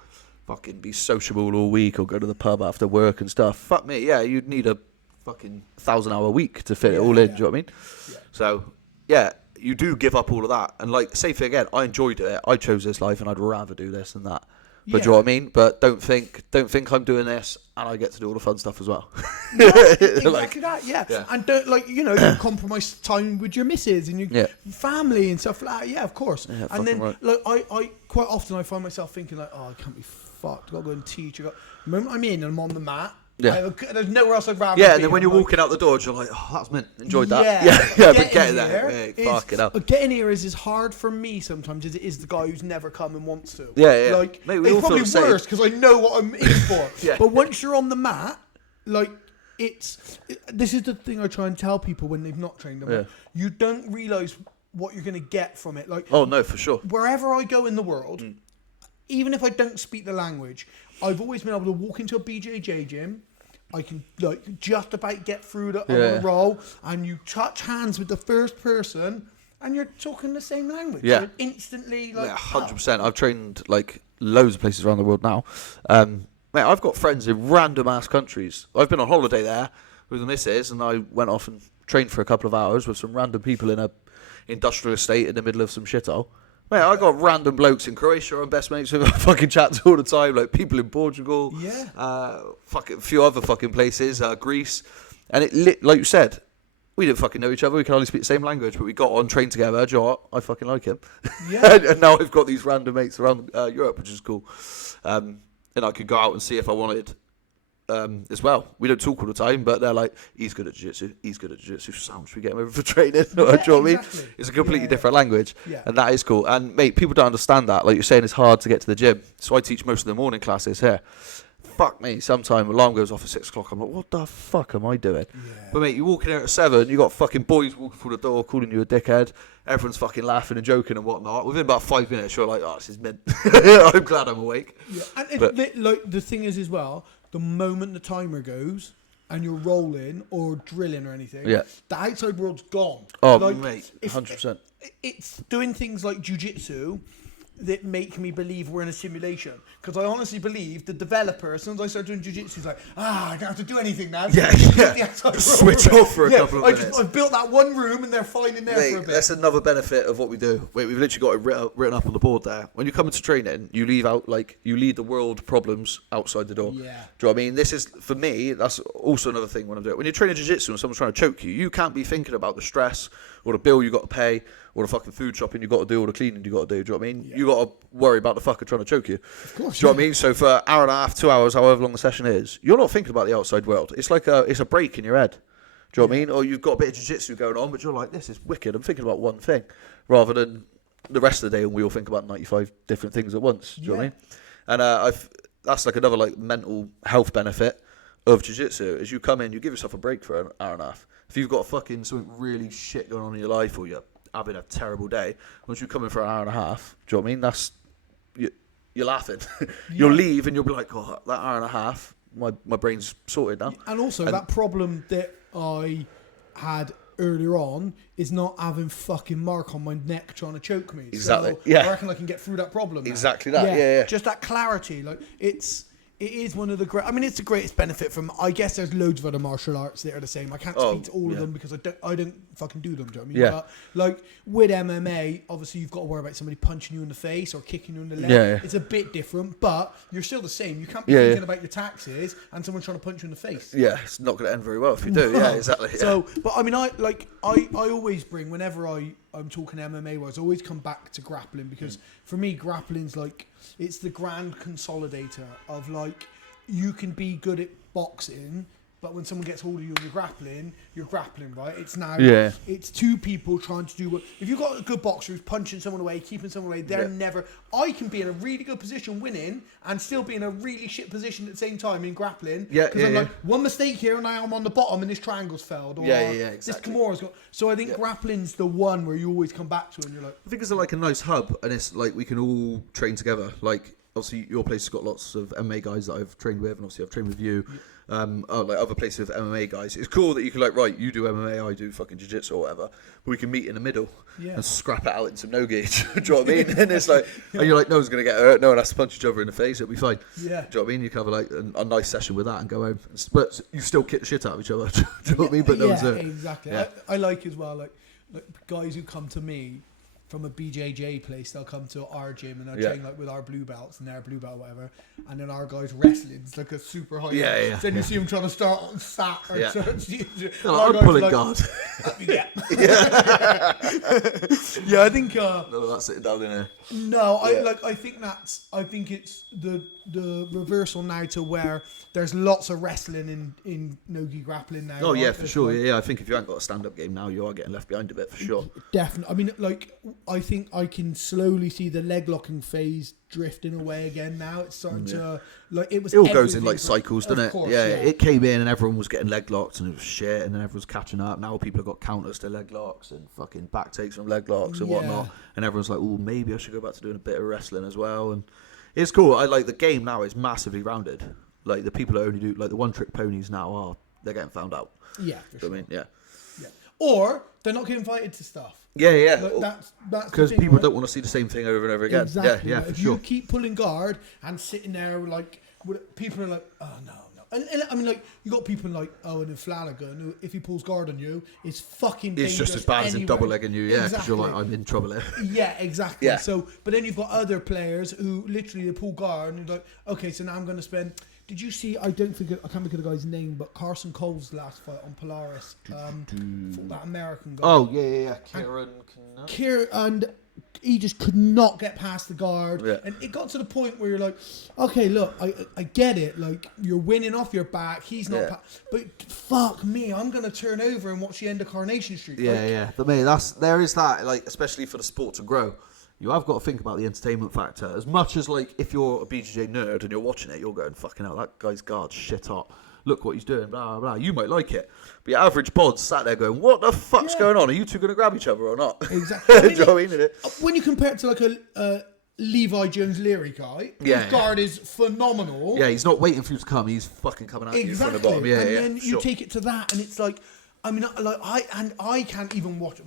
fucking be sociable all week or go to the pub after work and stuff, fuck me, yeah, you'd need a fucking 1,000-hour week to fit it all in, do you know what I mean? Yeah. So, yeah, you do give up all of that. And like, same thing again, I enjoyed it. I chose this life and I'd rather do this than that. But do you know what I mean? But don't think I'm doing this and I get to do all the fun stuff as well. No, exactly that, yeah. And don't, like, you compromise time with your missus and your family and stuff like that. Yeah, of course. Yeah, and then, like, I quite often I find myself thinking like, oh, I can't be fucked. I've got to go and teach. The moment I'm in and I'm on the mat, there's nowhere else I'd rather be. Yeah, and then when you're walking out the door, you're like, oh, that's mint. Enjoyed that. Yeah, but getting there, fucking up. Getting here is as hard for me sometimes as it is the guy who's never come and wants to. Yeah. Like, mate, it's probably worse because I know what I'm in for. But once you're on the mat, like, this is the thing I try and tell people when they've not trained them. You don't realise what you're going to get from it. Like, oh no, for sure. Wherever I go in the world, even if I don't speak the language, I've always been able to walk into a BJJ gym. I can, like, just about get through on a roll, and you touch hands with the first person, and you're talking the same language. Yeah. You're instantly, like, 100%. I've trained like loads of places around the world now. Mate, I've got friends in random ass countries. I've been on holiday there with the missus, and I went off and trained for a couple of hours with some random people in a industrial estate in the middle of some shithole. Mate, I got random blokes in Croatia I'm best mates with. I fucking chat to all the time, like people in Portugal, fucking a few other fucking places, Greece, and like you said, we didn't fucking know each other. We can only speak the same language, but we got on, trained together. Do you know what? I fucking like him. Yeah. and now I've got these random mates around Europe, which is cool. And I could go out and see if I wanted. As well, we don't talk all the time, but they're like, he's good at jiu-jitsu, so should we get him over for training? Do you know what I mean? It's a completely different language, and that is cool. And mate, people don't understand that. Like you're saying, it's hard to get to the gym, so I teach most of the morning classes here. Fuck me, sometime alarm goes off at 6 o'clock, I'm like, what the fuck am I doing? But mate, you walk in there at 7, you got fucking boys walking through the door calling you a dickhead, everyone's fucking laughing and joking and whatnot. Within about 5 minutes you're like, oh, this is mint. I'm glad I'm awake. And like, the thing is as well, the moment the timer goes and you're rolling or drilling or anything, the outside world's gone. Oh, like, mate, 100%. It's doing things like jiu-jitsu that make me believe we're in a simulation. Because I honestly believe the developer, as soon as I start doing jiu-jitsu, is like, I don't have to do anything now. Switch off for a couple of minutes. I've built that one room and they're fine in there for a bit. That's another benefit of what we do. We've literally got it written up on the board there. When you come into training, you leave the world problems outside the door. Yeah. Do you know what I mean? This is, for me, that's also another thing when I'm doing it. When you're training jiu-jitsu and someone's trying to choke you, you can't be thinking about the stress or the bill you got to pay, or the fucking food shopping you got to do, or the cleaning you got to do. Do you know what I mean? Yeah. You got to worry about the fucker trying to choke you. Of course. Do you know what I mean? So for an hour and a half, 2 hours, however long the session is, you're not thinking about the outside world. It's like it's a break in your head. Do you know what I mean? Or you've got a bit of jiu-jitsu going on, but you're like, this is wicked. I'm thinking about one thing, rather than the rest of the day and we all think about 95 different things at once. Do you know what I mean? And that's like another like mental health benefit of jiu-jitsu is you come in, you give yourself a break for an hour and a half. If you've got fucking something really shit going on in your life, or you're having a terrible day, once you come in for an hour and a half, do you know what I mean? That's you're laughing. You'll leave and you'll be like, oh, that hour and a half, my brain's sorted now. And also that problem that I had earlier on is not having fucking Mark on my neck trying to choke me. Exactly. So Yeah. I reckon I can get through that problem now. Exactly that. Yeah. Just that clarity. Like it is one of the great. I mean, it's the greatest benefit from. I guess there's loads of other martial arts that are the same. I can't speak to all of them because I don't fucking do them. Do you know what I mean? Yeah. But like with MMA, obviously you've got to worry about somebody punching you in the face or kicking you in the leg. Yeah. It's a bit different, but you're still the same. You can't be thinking about your taxes and someone trying to punch you in the face. Yeah, it's not going to end very well if you do. No. Yeah, exactly. Yeah. So, but I mean, I always bring whenever I'm talking MMA wise, I always come back to grappling because for me, grappling's like it's the grand consolidator of like you can be good at boxing, but when someone gets hold of you and you're grappling, right? It's now it's two people trying to do what. If you've got a good boxer who's punching someone away, keeping someone away, they're never. I can be in a really good position winning and still be in a really shit position at the same time in grappling. Because I'm like, one mistake here and now I'm on the bottom and this triangle's failed. Or exactly. this Kimura's got. So I think grappling's the one where you always come back to and you're like. I think it's like a nice hub, and it's like we can all train together. Like obviously your place has got lots of MMA guys that I've trained with, and obviously I've trained with you. Like other places with MMA guys. It's cool that you can like, right, you do MMA, I do fucking jiu-jitsu or whatever, but we can meet in the middle and scrap it out in some no-gi. Do you know what I mean? And it's like, and you're like, no one's going to get hurt, no one has to punch each other in the face, it'll be fine. Yeah. Do you know what I mean? You can have like a nice session with that and go home. But you still kick the shit out of each other. Do you know what I mean? But no one's hurt. Exactly. Yeah. I like as well, like guys who come to me from a BJJ place, they'll come to our gym and they'll train like with our blue belts and their blue belt, whatever. And then our guys wrestling, it's like a super high. Then you see them trying to start on sat or I'm pulling guard. Yeah, I think. No, that's sitting down in there. No, I think it's the reversal now to where there's lots of wrestling in no-gi grappling now. Oh right? yeah, for It's sure. like, Yeah, I think if you haven't got a stand-up game now, you are getting left behind a bit for sure. Definitely. I mean, like, I think I can slowly see the leg locking phase drifting away again now. It's starting to, like, it all goes in like cycles, doesn't it? Course, It came in and everyone was getting leg locks and it was shit, and then everyone's catching up. Now people have got counters to leg locks and fucking back takes from leg locks and whatnot, and everyone's like, oh, maybe I should go back to doing a bit of wrestling as well. And it's cool. I like the game now is massively rounded. Like the people that only do like the one-trick ponies now they're getting found out. Yeah, for sure. I mean, yeah. Or they're not getting invited to stuff. Yeah. Like, that's because people don't want to see the same thing over and over again. Exactly. Yeah, like, for if sure. you keep pulling guard and sitting there, like, people are like, oh no. And I mean, like, you got people like Owen and Flanagan who, if he pulls guard on you, it's fucking dangerous. It's just as bad as him double legging you, because exactly. you're like, I'm in trouble here. Yeah, exactly. Yeah. So, but then you've got other players who literally they pull guard and you're like, okay, so now I'm going to spend. Did you see? I can't think of the guy's name, but Carson Cole's last fight on Polaris, that American guy. Oh yeah. Kieran, and he just could not get past the guard, and it got to the point where you're like, okay, look, I get it, like you're winning off your back, he's not, but fuck me, I'm gonna turn over and watch the end of Coronation Street. But mate, there is that, like, especially for the sport to grow. You have got to think about the entertainment factor. As much as, like, if you're a BJJ nerd and you're watching it, you're going, fucking hell, that guy's guard's shit hot. Look what he's doing, blah, blah, blah. You might like it. But your average bod's sat there going, what the fuck's going on? Are you two going to grab each other or not? Exactly. Do you know what I mean? When you compare it to, like, a Levi Jones-Leary guy, his guard is phenomenal. Yeah, he's not waiting for you to come. He's fucking coming at you from the bottom. Yeah, and then you take it to that, and it's like, I mean, like, I can't even watch it.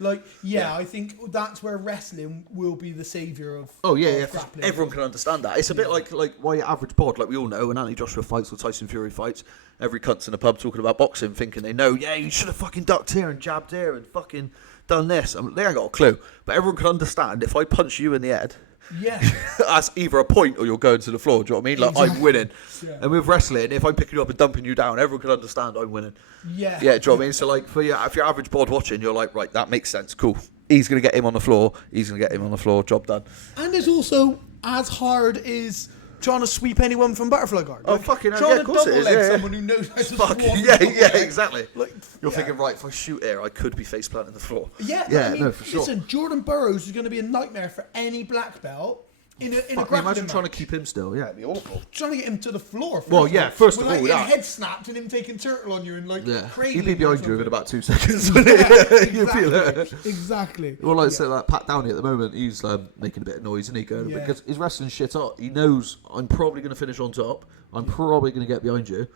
Like, I think that's where wrestling will be the saviour of. Oh yeah. Grappling. Everyone can understand that. It's a bit like why your average pod, like we all know, when Anthony Joshua fights or Tyson Fury fights, every cunt's in a pub talking about boxing, thinking they know. Yeah, you should have fucking ducked here and jabbed here and fucking done this. I mean, they ain't got a clue. But everyone can understand if I punch you in the head Yeah. That's either a point or you're going to the floor. Do you know what I mean? Like, Exactly. I'm winning. Yeah. And with wrestling, if I'm picking you up and dumping you down, everyone can understand I'm winning. Yeah. Yeah, do you know what I mean? So, like, if you're average bod watching, you're like, right, that makes sense. Cool. He's going to get him on the floor. He's going to get him on the floor. Job done. And there's also as hard as trying to sweep anyone from butterfly guard. Oh, fucking hell. Trying Yeah, to of course it double is. leg Yeah, yeah. someone who knows how to Fuck, swan yeah, double yeah, leg. exactly. Like, You're yeah. thinking, right, if I shoot here, I could be face planting the floor. Yeah, yeah, I mean, no, for sure. listen, Jordan Burroughs is going to be a nightmare for any black belt in a Fuck, grappling imagine match. trying to keep him still. Yeah, it'd be awful. Trying to get him to the floor. Well, yeah, first of without all, getting that. head snapped and him taking turtle on you and like cradling He'd be you or behind you something. within about 2 seconds. Yeah, You'd be there. exactly. Well, like I said, like Pat Downey at the moment, he's making a bit of noise, isn't he? Going Yeah. because his wrestling shit up. He knows I'm probably going to finish on top. I'm probably going to get behind you.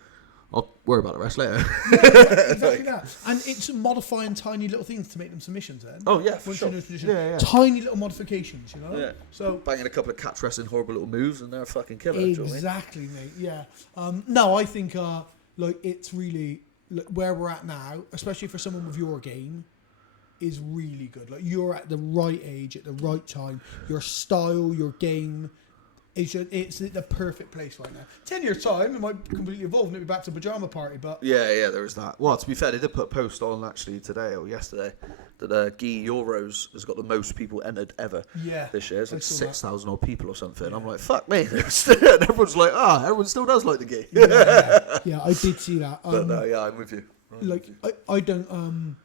I'll worry about the rest later. Exactly that. And it's modifying tiny little things to make them submissions then. Oh, yeah, for Once sure. you're in those positions. Yeah, yeah. Tiny little modifications, you know? Yeah. So Banging a couple of catch wrestling horrible little moves and they're a fucking killer. Do you know what I mean? exactly, mate. Yeah. No, I think like it's really like, where we're at now, especially for someone with your game, is really good. Like you're at the right age at the right time. Your style, your game. It's the perfect place right now. 10 years time, it might completely evolve and it'll be back to pajama party, but Yeah, there is that. Well, to be fair, they did put a post on actually today or yesterday that Guy Euros has got the most people entered ever yeah, this year. It's I like saw that. 6,000 odd people or something. I'm like, fuck me. And everyone's like, everyone still does like the Guy. Yeah, I did see that. But no, yeah, I'm with you. Like I don't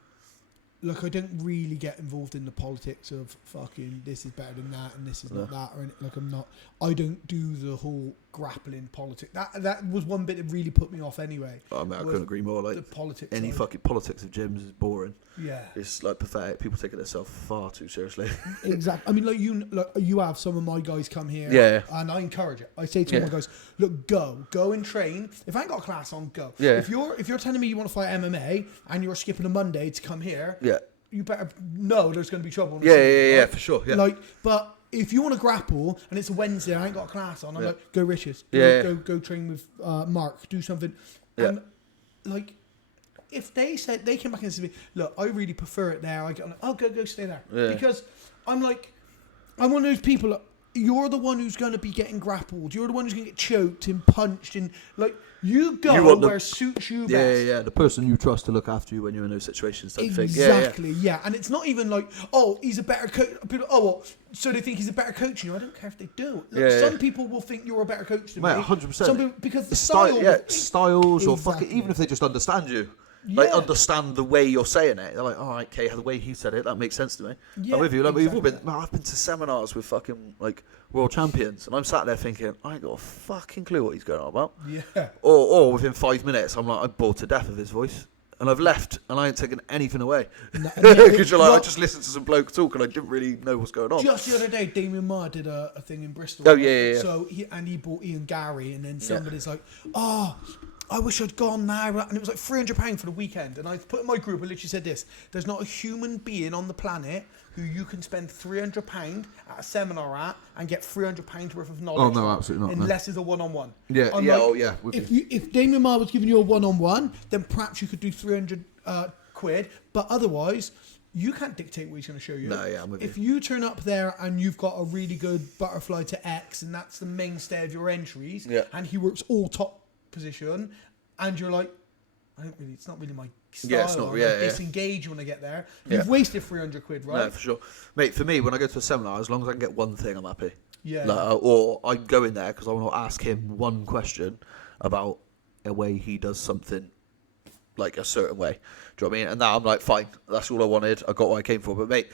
like I don't really get involved in the politics of fucking this is better than that and this is not that or like I don't do the whole grappling politics. That was one bit that really put me off anyway. Oh, man, I couldn't agree more. Like the politics. any side. fucking politics of gyms is boring. Yeah. It's like pathetic. People taking themselves far too seriously. Exactly. I mean, you have some of my guys come here, Yeah. and I encourage it. I say to all my guys, look, go and train. If I ain't got a class on, go. Yeah. If you're telling me you want to fight MMA and you're skipping a Monday to come here, Yeah. you better know there's going to be trouble. on the Yeah, scene, yeah, right? for sure. Yeah. Like, but if you want to grapple and it's a Wednesday, I ain't got a class on. I'm like, go Riches. Go train with Mark. Do something. Yeah. And like, if they said they came back and said to me, look, I really prefer it there. I get, oh, go stay there because I'm like, I'm one of those people. You're the one who's going to be getting grappled. You're the one who's going to get choked and punched and like you go You want where suits you best. Yeah. The person you trust to look after you when you're in those situations. Type thing. Exactly, yeah. And it's not even like, oh, he's a better coach. People, oh, well, so they think he's a better coach than you. I don't care if they do. Look, some people will think you're a better coach than me. 100%. Some people, because the Styles or Exactly. fucking even if they just understand you. Like understand the way you're saying it. They're like, all right, okay, the way he said it, that makes sense to me. Yeah, I'm with you. Like we've all exactly. been. Man, I've been to seminars with fucking like world champions, and I'm sat there thinking, I ain't got a fucking clue what he's going on about. Yeah. Or within 5 minutes, I'm like, I'm bored to death of his voice, and I've left, and I ain't taken anything away because you're like, I just listened to some bloke talk, and I didn't really know what's going on. Just the other day, Damien Marr did a thing in Bristol. Oh, yeah. So he bought Ian Gary, and then somebody's like, oh, I wish I'd gone now. And it was like £300 for the weekend. And I put in my group, I literally said this. There's not a human being on the planet who you can spend £300 at a seminar at and get £300 worth of knowledge. Oh, no, absolutely not. Unless it's a one-on-one. Yeah, I'm yeah, like, oh, yeah. If Damien Marr was giving you a one-on-one, then perhaps you could do 300 quid. But otherwise, you can't dictate what he's going to show you. No, yeah, I'm with If you. you turn up there and you've got a really good butterfly to X and that's the mainstay of your entries, and he works all top position, and you're like, it's not really my style. Yeah, it's not. I'm Yeah, disengage when I get there. You've wasted 300 quid, right? No, for sure, mate. For me, when I go to a seminar, as long as I can get one thing, I'm happy. Yeah. Like, or I go in there because I want to ask him one question about a way he does something, like a certain way. Do you know what I mean? And now I'm like, fine, that's all I wanted. I got what I came for. But mate,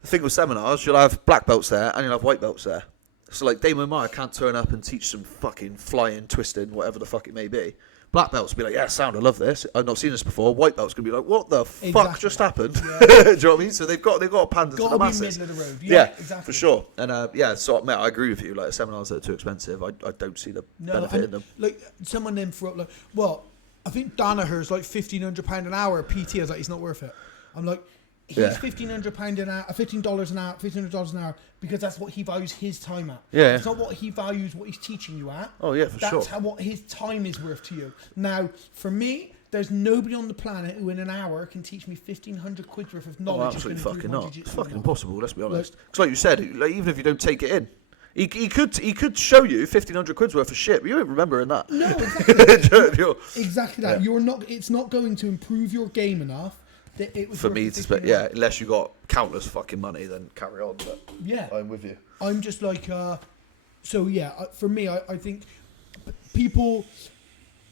the thing with seminars, you'll have black belts there and you'll have white belts there. So like Damon Meyer can't turn up and teach some fucking flying, twisting, whatever the fuck it may be. Black belts will be like, yeah, sound, I love this. I've not seen this before. White belts can be like, what the fuck just happened? Yeah. Do you know what I mean? So they've got to pander to the masses. Middle of the road. Yeah, exactly. for sure. And so mate, I agree with you. Like seminars that are too expensive, I don't see the benefit in them. Like someone then threw up like, well, I think Danaher's like £1,500 an hour. PT, I was like, he's not worth it. I'm like, he's £1,500 an hour, $15 an hour, $1,500 an hour because that's what he values his time at. Yeah. It's not what he values what he's teaching you at. Oh yeah, for sure. That's what his time is worth to you. Now, for me, there's nobody on the planet who in an hour can teach me 1,500 quid worth of knowledge. Absolutely fucking not. It's fucking impossible. Let's be honest. Because like you said, like, even if you don't take it in, he could show you 1,500 quid's worth of shit, but you won't remember in that. No, exactly. Exactly that. Yeah. You're not. It's not going to improve your game enough. That it was for me to spend. Yeah, unless you got countless fucking money, then carry on. But yeah, I'm with you. I'm just like, so yeah. For me, I think people,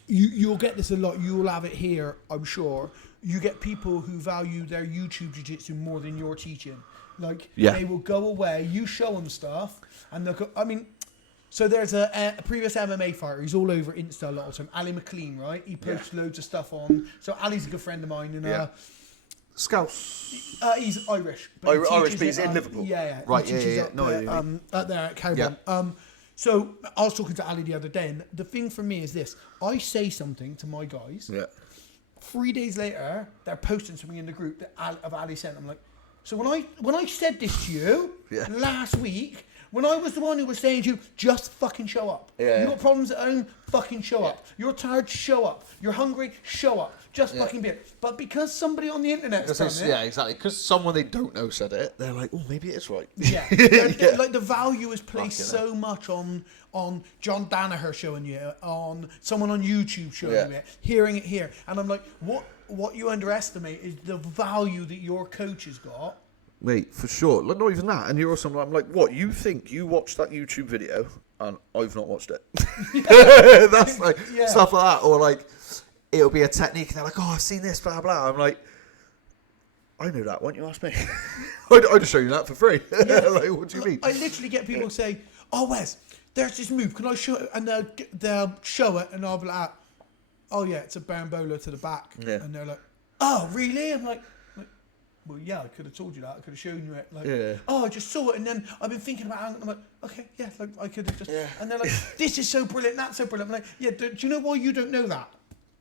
you'll get this a lot. You'll have it here, I'm sure. You get people who value their YouTube jiu-jitsu more than your teaching. Like, they will go away, you show them stuff, and they'll go, I mean, so there's a previous MMA fighter, he's all over Insta a lot of time, Ali McLean, right? He posts loads of stuff on, so Ali's a good friend of mine, and Scouse. he's Irish. Irish, but he's in Liverpool. Yeah. Right, he teaches up there at Cowboy. Yeah. So I was talking to Ali the other day, and the thing for me is this, I say something to my guys, 3 days later, they're posting something in the group that Ali sent. I'm like, so when I said this to you last week, when I was the one who was saying to you, just fucking show up. Yeah. You got problems at home, fucking show up. You're tired, show up. You're hungry, show up. Just fucking be it. But because somebody on the internet's done it. Yeah, exactly. Because someone they don't know said it, they're like, oh, maybe it's right. Yeah. Like the value is placed so much on John Danaher showing you, on someone on YouTube showing you it, hearing it here. And I'm like, what you underestimate is the value that your coach has got. Mate, for sure. Like, not even that. And you're also I'm like, what? You think you watched that YouTube video and I've not watched it? That's like stuff like that. Or like, it'll be a technique and they're like, oh, I've seen this, blah, blah. I'm like, I know that. Why don't you ask me? I'd just show you that for free. Like, what do you mean? I literally get people say, oh, Wes, there's this move. Can I show it? And they'll show it and I'll be like, oh, yeah, it's a bambola to the back. Yeah. And they're like, oh, really? I'm like, well, yeah, I could have told you that. I could have shown you it. Like, oh, I just saw it, and then I've been thinking about it. I'm like, okay, yeah, like I could have just. Yeah. And they're like, this is so brilliant, that's so brilliant. I'm like, yeah, do you know why you don't know that?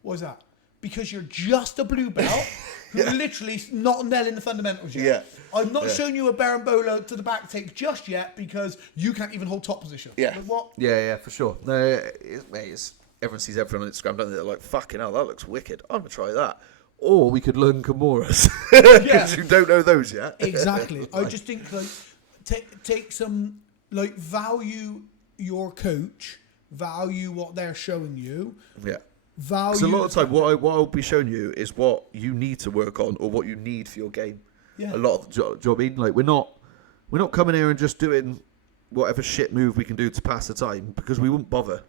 What is that? Because you're just a blue belt who literally not nailing the fundamentals yet. Yeah. I'm not showing you a berimbolo to the back take just yet because you can't even hold top position. Yeah. Like, what? Yeah, for sure. No, everyone sees everything on Instagram, don't they? They're like, fucking hell, that looks wicked. I'm going to try that. Or we could learn Kimuras. Because you don't know those yet. Exactly. I just think, like, take some, like, value your coach, value what they're showing you. Yeah. Value. Because a lot of the time, what I'll be showing you is what you need to work on or what you need for your game. Yeah. A lot of, do you know what I mean? Like, we're not coming here and just doing whatever shit move we can do to pass the time because we wouldn't bother. Do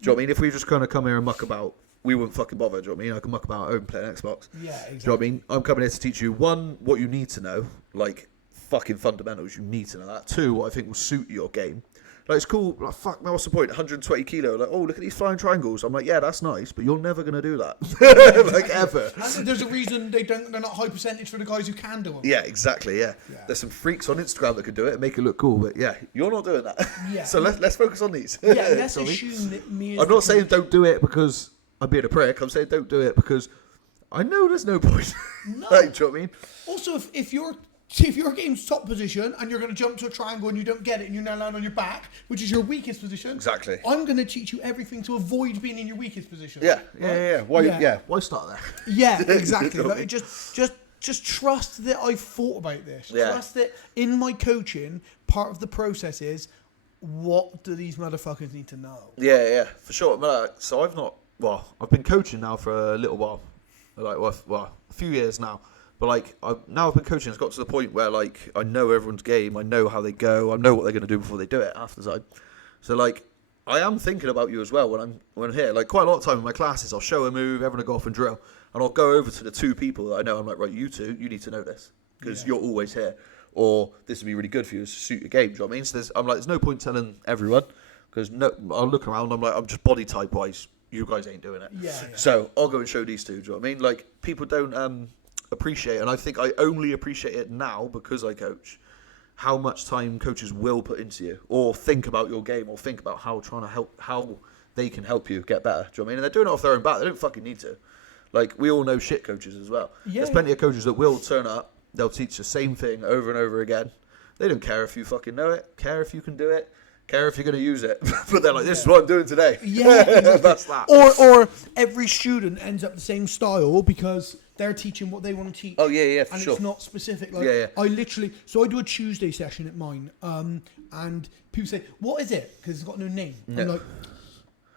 you know what I mean? If we just kind of come here and muck about, we wouldn't fucking bother, do you know what I mean? I can muck about at home playing Xbox. Yeah, exactly. Do you know what I mean? I'm coming here to teach you, one, what you need to know, like fucking fundamentals, you need to know that. Two, what I think will suit your game. Like, it's cool, like, fuck, man, what's the point? 120 kilo, like, oh, look at these flying triangles. I'm like, yeah, that's nice, but you're never going to do that. Like, ever. And there's a reason they're not high percentage for the guys who can do them. Yeah, exactly, yeah. There's some freaks on Instagram that could do it and make it look cool, but yeah, you're not doing that. Yeah. So let's focus on these. Yeah, let's assume that me as I'm not saying don't do it because I'm being a prick. I'm saying don't do it because I know there's no point. No. Like, do you know what I mean? Also, if your game's top position and you're going to jump to a triangle and you don't get it and you now land on your back, which is your weakest position. Exactly. I'm going to teach you everything to avoid being in your weakest position. Yeah. Right? Why start there? Yeah, exactly. Like, just trust that I've thought about this. Yeah. Trust that in my coaching, part of the process is what do these motherfuckers need to know? Yeah, for sure. So I've been coaching now for a little while, like a few years now. But like I've been coaching. It's got to the point where like I know everyone's game. I know how they go. I know what they're going to do before they do it after the time. So like I am thinking about you as well when I'm here. Like quite a lot of time in my classes, I'll show a move, everyone will go off and drill, and I'll go over to the two people that I know. I'm like, right, you two, you need to know this because you're always here, or this would be really good for you to suit your game. Do you know what I mean? So there's no point telling everyone because I'll look around. I'm like, I'm just body type wise. You guys ain't doing it. Yeah. So I'll go and show these two. Do you know what I mean? Like people don't appreciate, and I think I only appreciate it now because I coach, how much time coaches will put into you, or think about your game, or think about how they can help you get better. Do you know what I mean? And they're doing it off their own bat. They don't fucking need to. Like we all know shit coaches as well. Yeah. There's plenty of coaches that will turn up. They'll teach the same thing over and over again. They don't care if you fucking know it. Care if you can do it. care if you're going to use it. But they're like, this is what I'm doing today. Yeah, exactly. That's that. Or every student ends up the same style because they're teaching what they want to teach. Oh, yeah, for and sure. It's not specific. Like, Yeah. I do a Tuesday session at mine, and people say, what is it? Because it's got no name. Yeah. I'm like,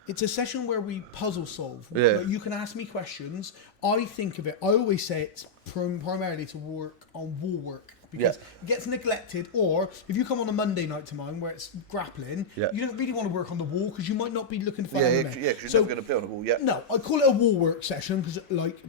it's a session where we puzzle solve. Yeah. Like, you can ask me questions. I think of it, I always say it's primarily to work on wall work. Because it gets neglected, or if you come on a Monday night to mine where it's grappling, you don't really want to work on the wall because you might not be looking to find because you're never going to be on a wall. No, I call it a wall work session because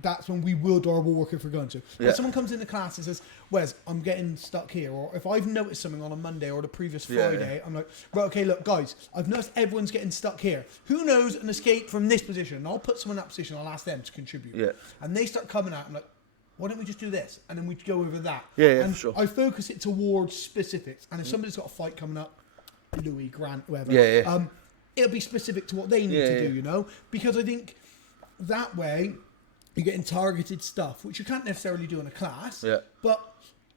that's when we will do our wall work if we're going to. If someone comes into class and says, Wes, I'm getting stuck here, or if I've noticed something on a Monday or the previous Friday, I'm like, right, okay, look, guys, I've noticed everyone's getting stuck here. Who knows an escape from this position? And I'll put someone in that position, I'll ask them to contribute. Yeah. And they start coming out, I'm like, why don't we just do this? And then we go over that. And for sure. I focus it towards specifics. And if somebody's got a fight coming up, Louis, Grant, whoever, it'll be specific to what they need to do, you know? Because I think that way you're getting targeted stuff, which you can't necessarily do in a class. Yeah.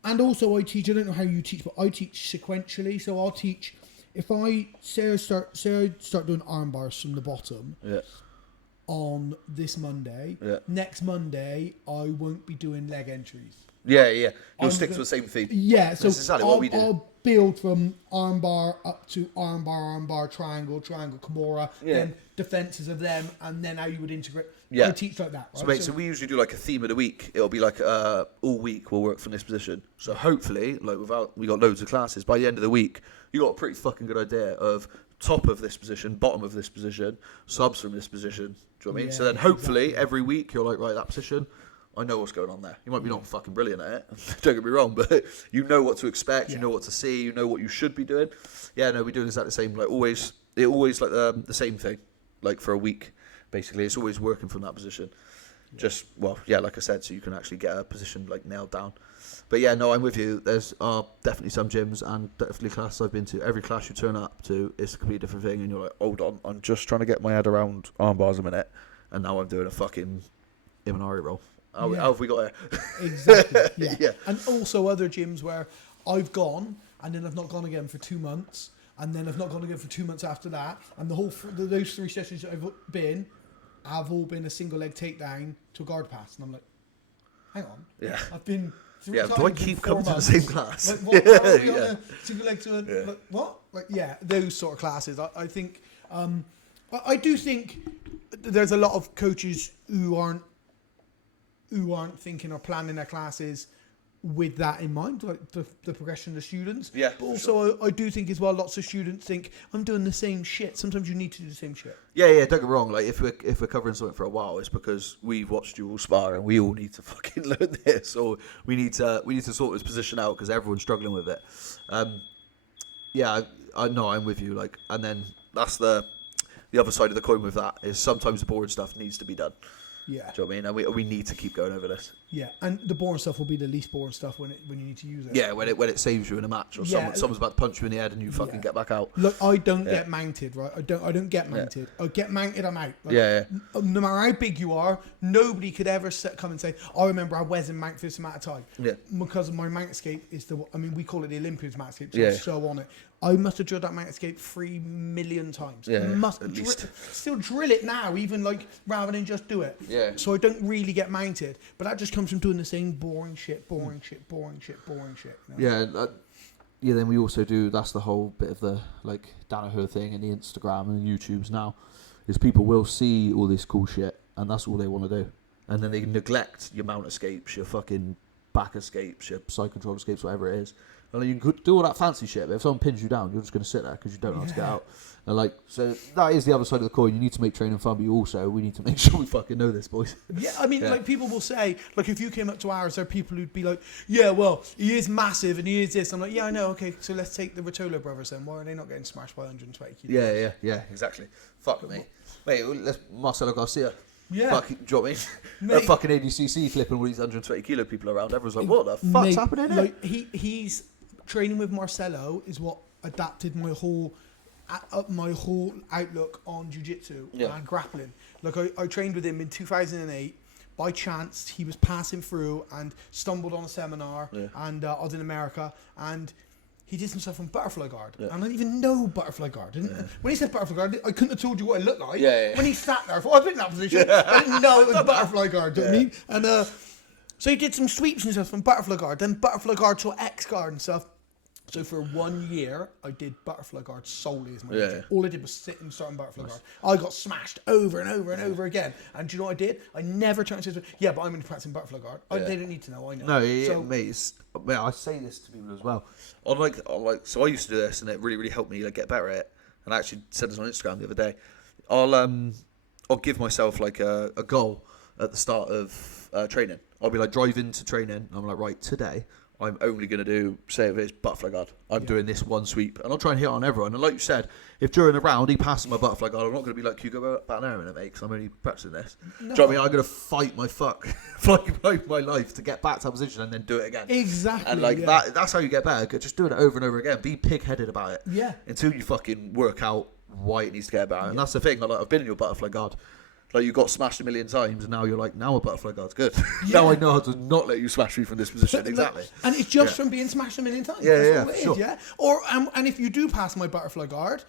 And also I teach, I don't know how you teach, but I teach sequentially. So I'll teach, if I start doing arm bars from the bottom. Yeah. On this Monday. Next Monday, I won't be doing leg entries. You'll stick to the same theme. Yeah, so that's exactly what we do. I'll build from armbar up to armbar, triangle, Kimura, then defenses of them, and then how you would integrate. I teach like that. Right? So we usually do like a theme of the week. It'll be like all week we'll work from this position. So hopefully, like we got loads of classes, by the end of the week, you got a pretty fucking good idea of top of this position, bottom of this position, subs from this position. Do you know what I mean? So then hopefully every week you're like, right, that position, I know what's going on there. You might be not fucking brilliant at it, don't get me wrong, but you know what to expect, you know what to see, you know what you should be doing. Yeah, no, we do exactly the same. Like always like the same thing, like for a week, basically. It's always working from that position. Just, like I said, so you can actually get a position like nailed down. But yeah, no, I'm with you. There's definitely some gyms and definitely classes I've been to. Every class you turn up to is a completely different thing, and you're like, hold on, I'm just trying to get my head around arm bars a minute, and now I'm doing a fucking Imanari roll. How have we got here? Exactly. Yeah. And also other gyms where I've gone and then I've not gone again for 2 months, and then I've not gone again for 2 months after that, and those 3 sessions that I've been have all been a single leg takedown to a guard pass, and I'm like, hang on, I've been. Do I keep coming to the same class? Like, what, are we on a single leg to like, what? Like, those sort of classes. I think, I do think there's a lot of coaches who aren't thinking or planning their classes with that in mind, like the progression of the students. Yeah. But also, I do think as well, lots of students think I'm doing the same shit. Sometimes you need to do the same shit. Yeah. Don't get me wrong. Like if we're covering something for a while, it's because we've watched you all spar and we all need to fucking learn this, or we need to sort this position out because everyone's struggling with it. I know I'm with you. Like, and then that's the other side of the coin with that is sometimes the boring stuff needs to be done. Yeah. Do you know what I mean? And we need to keep going over this. Yeah, and the boring stuff will be the least boring stuff when you need to use it. Yeah, when it saves you in a match, or someone's about to punch you in the head and you fucking get back out. Look, I don't get mounted, right? I don't get mounted. I get mounted, I'm out. Like, no matter how big you are, nobody could ever come and say, I remember I was in mount for this amount of time. Yeah. because my mount escape is we call it the Olympians mount escape, so I'm so on it. I must have drilled that mount escape 3 million times. Yeah, at least. Still drill it now, even like rather than just do it. Yeah. So I don't really get mounted, but that just comes from doing the same boring shit. You know? Then we also do. That's the whole bit of the like Danaher thing and the Instagram and the YouTubes now, is people will see all this cool shit and that's all they want to do, and then they neglect your mount escapes, your fucking back escapes, your side control escapes, whatever it is. And you can do all that fancy shit, but if someone pins you down, you're just going to sit there because you don't know how to get out. And like, so that is the other side of the coin. You need to make training fun, but we need to make sure we fucking know this, boys. Yeah, I mean, like people will say, like if you came up to ours, there are people who'd be like, yeah, well, he is massive and he is this. I'm like, yeah, I know. Okay, so let's take the Rotolo brothers then. Why are they not getting smashed by 120 kilos? Yeah, exactly. Fuck me. Wait, let's Marcelo Garcia. Yeah. Fucking, do you know what I mean? Fucking ADCC flipping all these 120 kilo people around. Everyone's like, what the fuck's happening here? Like he's training with Marcelo is what adapted my whole outlook on jiu-jitsu and grappling. Like I trained with him in 2008. By chance, he was passing through and stumbled on a seminar, and I was in America, and he did some stuff on butterfly guard, Yeah. and I didn't even know butterfly guard. When he said butterfly guard, I couldn't have told you what it looked like. Yeah. When he sat there, I thought, I've been in that position. I didn't know it was butterfly guard. Do you know what I mean? And so he did some sweeps and stuff from butterfly guard, then butterfly guard to X guard and stuff. So for 1 year, I did butterfly guard solely as my major. All I did was sit and start on butterfly guard. I got smashed over and over and over again. And do you know what I did? I never turned to yeah, but I'm in practicing butterfly guard. They don't need to know. I know. No, mate, I say this to people as well. So I used to do this, and it really, really helped me get better at it. And I actually said this on Instagram the other day. I'll give myself like a goal at the start of training. I'll be like drive into training, and I'm like, right, today I'm only going to do, say if it's butterfly guard, I'm doing this one sweep, and I'll try and hit on everyone. And like you said, if during the round he passes my butterfly guard, I'm not going to be like, can you go back there a minute, mate, because I'm only practicing this. No. Do you know what I mean? I'm going to fight my fight my life to get back to that position and then do it again. Exactly. And that's how you get better. Just doing it over and over again. Be pig-headed about it. Yeah. Until you fucking work out why it needs to get better. And that's the thing. Like, I've been in your butterfly guard. Like, you got smashed a million times, and now you're like, now a butterfly guard's good. Now I know how to not let you smash me from this position. Exactly. And it's just from being smashed a million times. Yeah, That's sure. Yeah. Or and if you do pass my butterfly guard,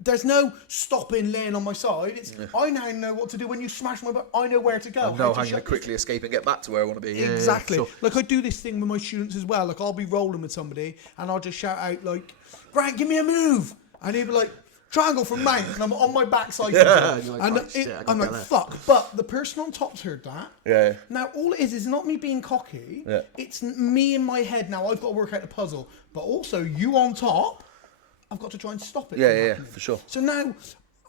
there's no stopping, laying on my side. It's I now know what to do when you smash my I know where to go. I know how to quickly escape and get back to where I want to be. Exactly. Yeah, sure. Like, I do this thing with my students as well. Like, I'll be rolling with somebody, and I'll just shout out like, "Grant, give me a move," and he'll be like, triangle from mount, and I'm on my backside. I'm like, fuck. But the person on top's heard that. Yeah. Now, all it is not me being cocky. Yeah. It's me in my head now. I've got to work out the puzzle. But also, you on top, I've got to try and stop it. Yeah, for sure. So now,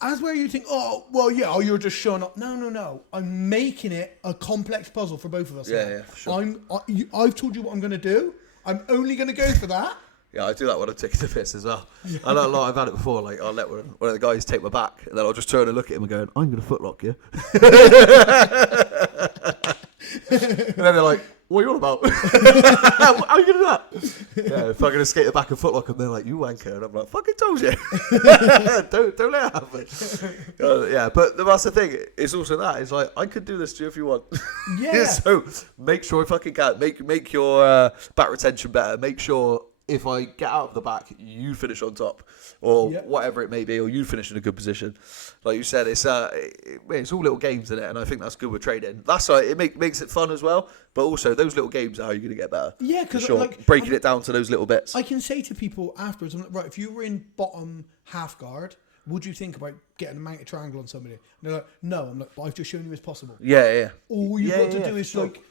as where you think, you're just showing up. No. I'm making it a complex puzzle for both of us. Yeah, for sure. I've told you what I'm going to do. I'm only going to go for that. Yeah, I do that when I'm taking the piss as well. I know a lot. I've had it before. Like, I'll let one of the guys take my back, and then I'll just turn and look at him and go, "I'm going to footlock you." And then they're like, "What are you on about? How are you going to do that?" Yeah, if I'm going to skate the back and footlock, and they're like, "You wanker," and I'm like, "Fucking told you." don't let it happen. Yeah, but that's the thing. It's also that. It's like, I could do this to you if you want. Yeah. So make sure I fucking can. Make your back retention better. Make sure, if I get out of the back, you finish on top, or whatever it may be, or you finish in a good position. Like you said, it's all little games in it, and I think that's good with training. That's why it makes it fun as well. But also, those little games are how you're going to get better. Yeah, because breaking it down to those little bits. I can say to people afterwards, I'm like, right, if you were in bottom half guard, would you think about getting a mounted triangle on somebody? And they're like, no. I'm like, but I've just shown you it's possible. Yeah. All you've got to do is like,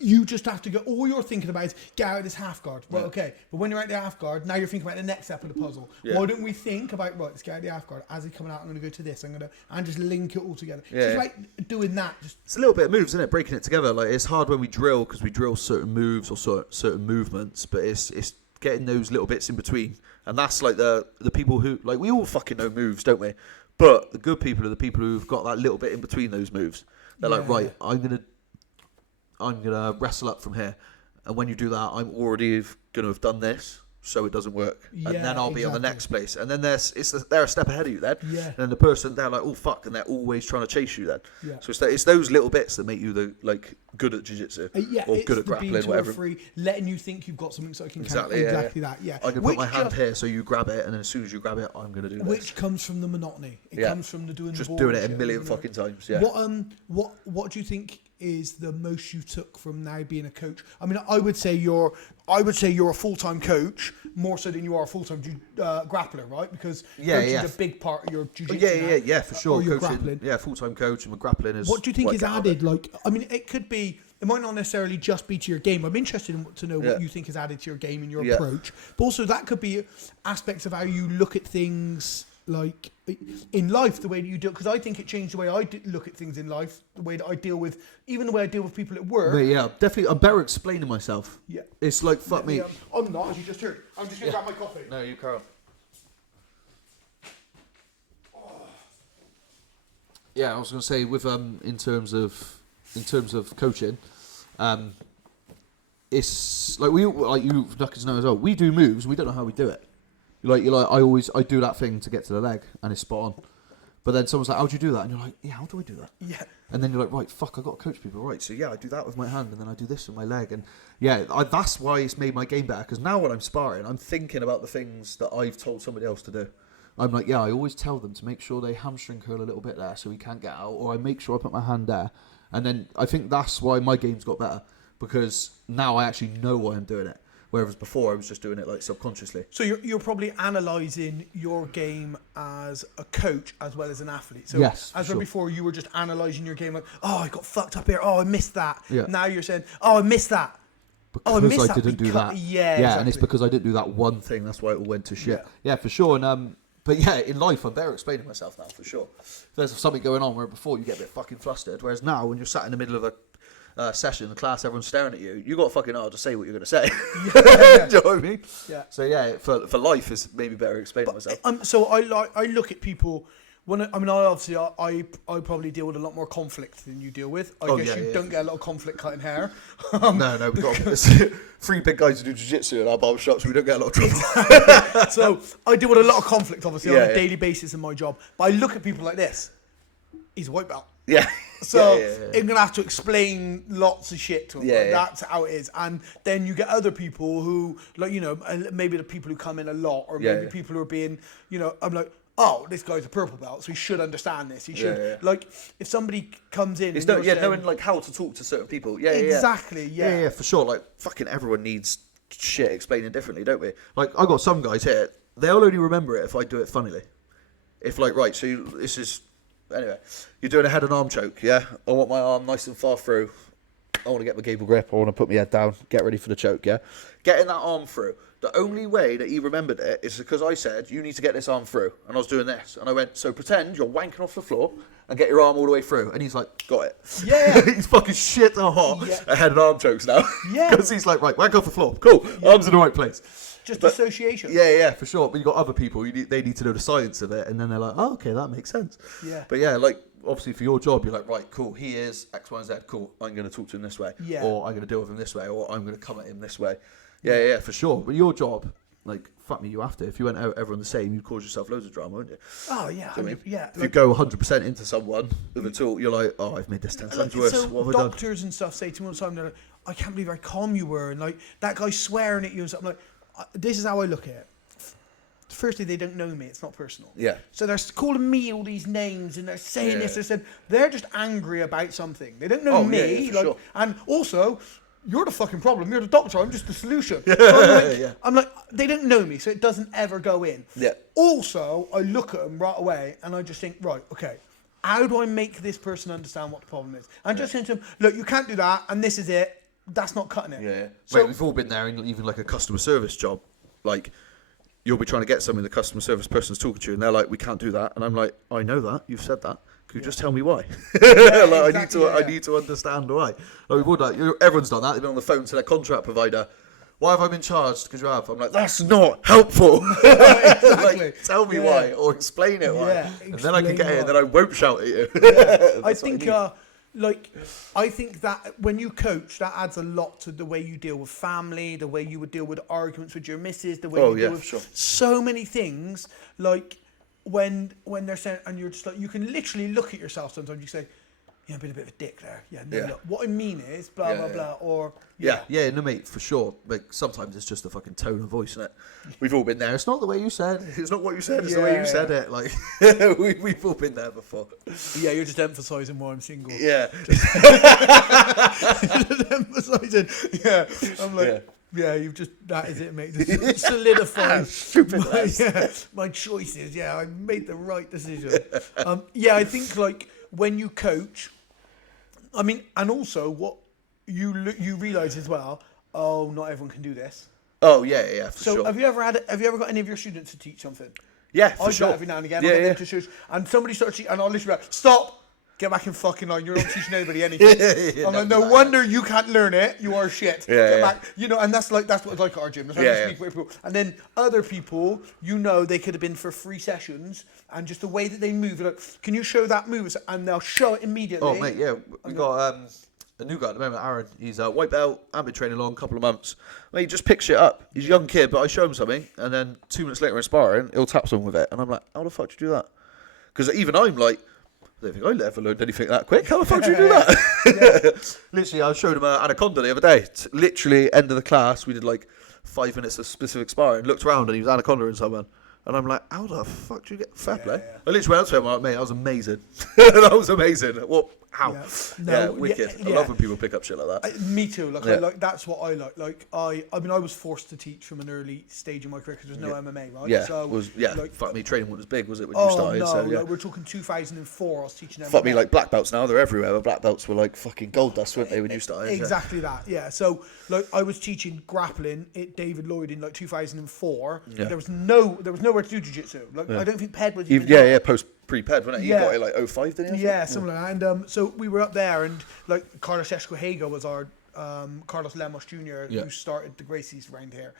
you just have to go, all you're thinking about is get out of this half guard. Right, okay. But when you're out the half guard, now you're thinking about the next step of the puzzle. Yeah. Why don't we think about, right, let's get out of the half guard. As he's coming out, I'm going to go to this. And just link it all together. Yeah. So it's like doing that. It's a little bit of moves, isn't it? Breaking it together. Like, it's hard when we drill, because we drill certain moves or certain movements, but it's getting those little bits in between. And that's like the people who, like, we all fucking know moves, don't we? But the good people are the people who've got that little bit in between those moves. They're like, right, I'm gonna wrestle up from here, and when you do that, I'm already gonna have done this, so it doesn't work, and then I'll be on the next place, and then they're a step ahead of you then, and then the person, they're like, oh fuck, and they're always trying to chase you then. So it's those little bits that make you good at jiu-jitsu, or good at grappling, whatever. Free, letting you think you've got something so I can exactly that. Yeah, I can put my hand here, so you grab it, and then as soon as you grab it, I'm gonna do this. Which comes from the monotony. It comes from doing it a million fucking times. Yeah. What do you think is the most you took from now being a coach? I mean, I would say you're a full-time coach more so than you are a full-time grappler, right? Because coaching is a big part of your jiu-jitsu. Yeah, for sure. Your coaching, grappling. Full-time coach, and my grappling is. What do you think is added? Like, I mean, it might not necessarily just be to your game. I'm interested to know what you think is added to your game and your approach. But also, that could be aspects of how you look at things, like in life, the way that you do it, because I think it changed the way I look at things in life, the way that I deal with, even the way I deal with people at work. But yeah, definitely, I'm better explaining myself. Yeah. It's like, fuck me. I'm not, as you just heard. I'm just going to grab my coffee. No, you carry on. Yeah, I was going to say, with in terms of coaching, it's like you knuckles know as well. We do moves, we don't know how we do it. I do that thing to get to the leg, and it's spot on. But then someone's like, how do you do that? And you're like, yeah, how do I do that? Yeah. And then you're like, right, fuck, I got to coach people, right? So yeah, I do that with my hand, and then I do this with my leg, and yeah, that's why it's made my game better. Because now when I'm sparring, I'm thinking about the things that I've told somebody else to do. I'm like, yeah, I always tell them to make sure they hamstring curl a little bit there so he can't get out, or I make sure I put my hand there, and then I think that's why my game's got better, because now I actually know why I'm doing it. Whereas before I was just doing it like subconsciously. So you're probably analysing your game as a coach as well as an athlete. So yes, as sure. before you were just analysing your game like, oh, I got fucked up here. Oh, I missed that. Yeah. Now you're saying, oh, I missed that. Because I didn't do that. Yeah, exactly. And it's because I didn't do that one thing. That's why it all went to shit. Yeah, for sure. And but yeah, in life I'm better explaining myself now, for sure. If there's something going on where before you get a bit fucking flustered, whereas now when you're sat in the middle of a session in the class, everyone's staring at you, you got fucking hard to say what you're going to say. Yeah. Do you know what I mean? Yeah. So yeah, for life is maybe better explaining myself. So I look at people when I probably deal with a lot more conflict than you deal with. I guess you don't get a lot of conflict cutting hair. No, we've got 3 big guys who do jiu-jitsu in our barber shops. We don't get a lot of trouble. So I deal with a lot of conflict, obviously, on a daily basis in my job. But I look at people like this. He's a white belt. Yeah. So I'm going to have to explain lots of shit to him. Yeah, That's how it is. And then you get other people who, like, you know, maybe the people who come in a lot, or maybe people who are being, you know, I'm like, oh, this guy's a purple belt, so he should understand this. He should, like, if somebody comes in, it's knowing like how to talk to certain people. Exactly. Yeah, for sure. Like fucking everyone needs shit explaining differently, don't we? Like I got some guys here, they'll only remember it if I do it funnily. If like, right, so this is, anyway, you're doing a head and arm choke, yeah? I want my arm nice and far through. I want to get my gable grip. I want to put my head down, get ready for the choke, yeah? Getting that arm through. The only way that he remembered it is because I said, you need to get this arm through. And I was doing this. And I went, so pretend you're wanking off the floor and get your arm all the way through. And he's like, got it. Yeah. He's fucking shit hot at head and arm chokes now. Yeah. Because he's like, right, wank off the floor. Cool. Arms in the right place. Just association. Yeah, for sure. But you've got other people, they need to know the science of it. And then they're like, oh, okay, that makes sense. Yeah. But yeah, like, obviously for your job, you're like, right, cool, he is X, Y, and Z. Cool, I'm going to talk to him this way. Yeah. Or I'm going to deal with him this way. Or I'm going to come at him this way. Yeah, for sure. But your job, like, fuck me, you have to. If you went out everyone the same, you'd cause yourself loads of drama, wouldn't you? Oh, yeah. I mean, yeah. If you go 100% into someone with a tool, you're like, oh, I've made this 10 times worse. So What have I done? doctors and stuff say to me all the time, they're like, I can't believe how calm you were. And, like, that guy swearing at you and stuff. I'm like, this is how I look at it. Firstly, they don't know me. It's not personal. Yeah. So they're calling me all these names and they're saying this. They're just angry about something. They don't know me. Yeah, for sure. And also, you're the fucking problem. You're the doctor. I'm just the solution. I'm like, they don't know me, so it doesn't ever go in. Yeah. Also, I look at them right away and I just think, right, okay, how do I make this person understand what the problem is? And just saying to them, look, you can't do that, and this is it. That's not cutting it. Yeah. So Mate, we've all been there in even like a customer service job. Like, you'll be trying to get something, the customer service person's talking to you, and they're like, we can't do that. And I'm like, I know that. You've said that. Could you just tell me why? I need to understand why. Like, we've all done, everyone's done that. They've been on the phone to their contract provider. Why have I been charged? Because you have. I'm like, that's not helpful. Exactly. Like, tell me why, or explain it why. Yeah, And then I can get it, and then I won't shout at you. I think that when you coach, that adds a lot to the way you deal with family, the way you would deal with arguments with your missus, the way you deal with so many things. Like when they're saying, and you're just like, you can literally look at yourself sometimes. You say, yeah, I've been a bit of a dick there. Yeah, no, look, what I mean is blah blah blah, or no, mate, for sure. Like sometimes it's just a fucking tone of voice, isn't it? We've all been there. It's not the way you said. It's not what you said. It's the way you said it. Like we've all been there before. Yeah, you're just emphasising why I'm single. Yeah. Just emphasising. Yeah, I'm like. Yeah, you've just, that is it, mate. Just solidified my choices. Yeah, I made the right decision. I think like when you coach, I mean, and also what you realise as well, oh, not everyone can do this. Oh, yeah, for sure. So have you ever got any of your students to teach something? Yeah, for I sure. do every now and again. I get them to shoot, and somebody starts teaching, and I'll literally be like, stop! Get back in fucking line. You're not teaching anybody anything. I'm like, no wonder you can't learn it. You are shit. Get back. You know, and that's what it's like at our gym. That's how we speak with people. And then other people, you know, they could have been for 3 sessions, and just the way that they move, like, can you show that move? And they'll show it immediately. Oh, mate, yeah. We got a new guy at the moment, Aaron. He's a white belt. I've been training along a couple of months. Mate, he just picks shit up. He's a young kid, but I show him something, and then 2 minutes later in sparring, he'll tap someone with it. And I'm like, how the fuck did you do that? Because even I'm like, I don't think I ever learned anything that quick. How the fuck do you do that? Literally, I showed him Anaconda the other day. Literally, end of the class, we did like 5 minutes of specific sparring. Looked around and he was Anaconda in someone. And I'm like, how the fuck do you get fair play? Yeah. I literally went up to him, I'm like, mate, that was amazing. That was amazing. What? How? Yeah. Yeah, No, wicked. yeah. I love when people pick up shit like that. Me too. Like, Yeah. that's what I like. Like, I mean, I was forced to teach from an early stage in my career because there's no MMA, right? Yeah, So, like, fuck me, training wasn't as big, was it, when you started? No, So, yeah. like, we're talking 2004. I was teaching MMA. Fuck me, like black belts now, they're everywhere. But black belts were like fucking gold dust, weren't they, when you started? Exactly that, yeah. So, like, I was teaching grappling at David Lloyd in like 2004. Yeah. There was nowhere to do jiu-jitsu. Like, I don't think Ped was even Pre-ped, wasn't it? You got it like 05, didn't you? Yeah, something like that. And so we were up there, and like Carlos Escohega was our Carlos Lemos Jr., who started the Gracies around here.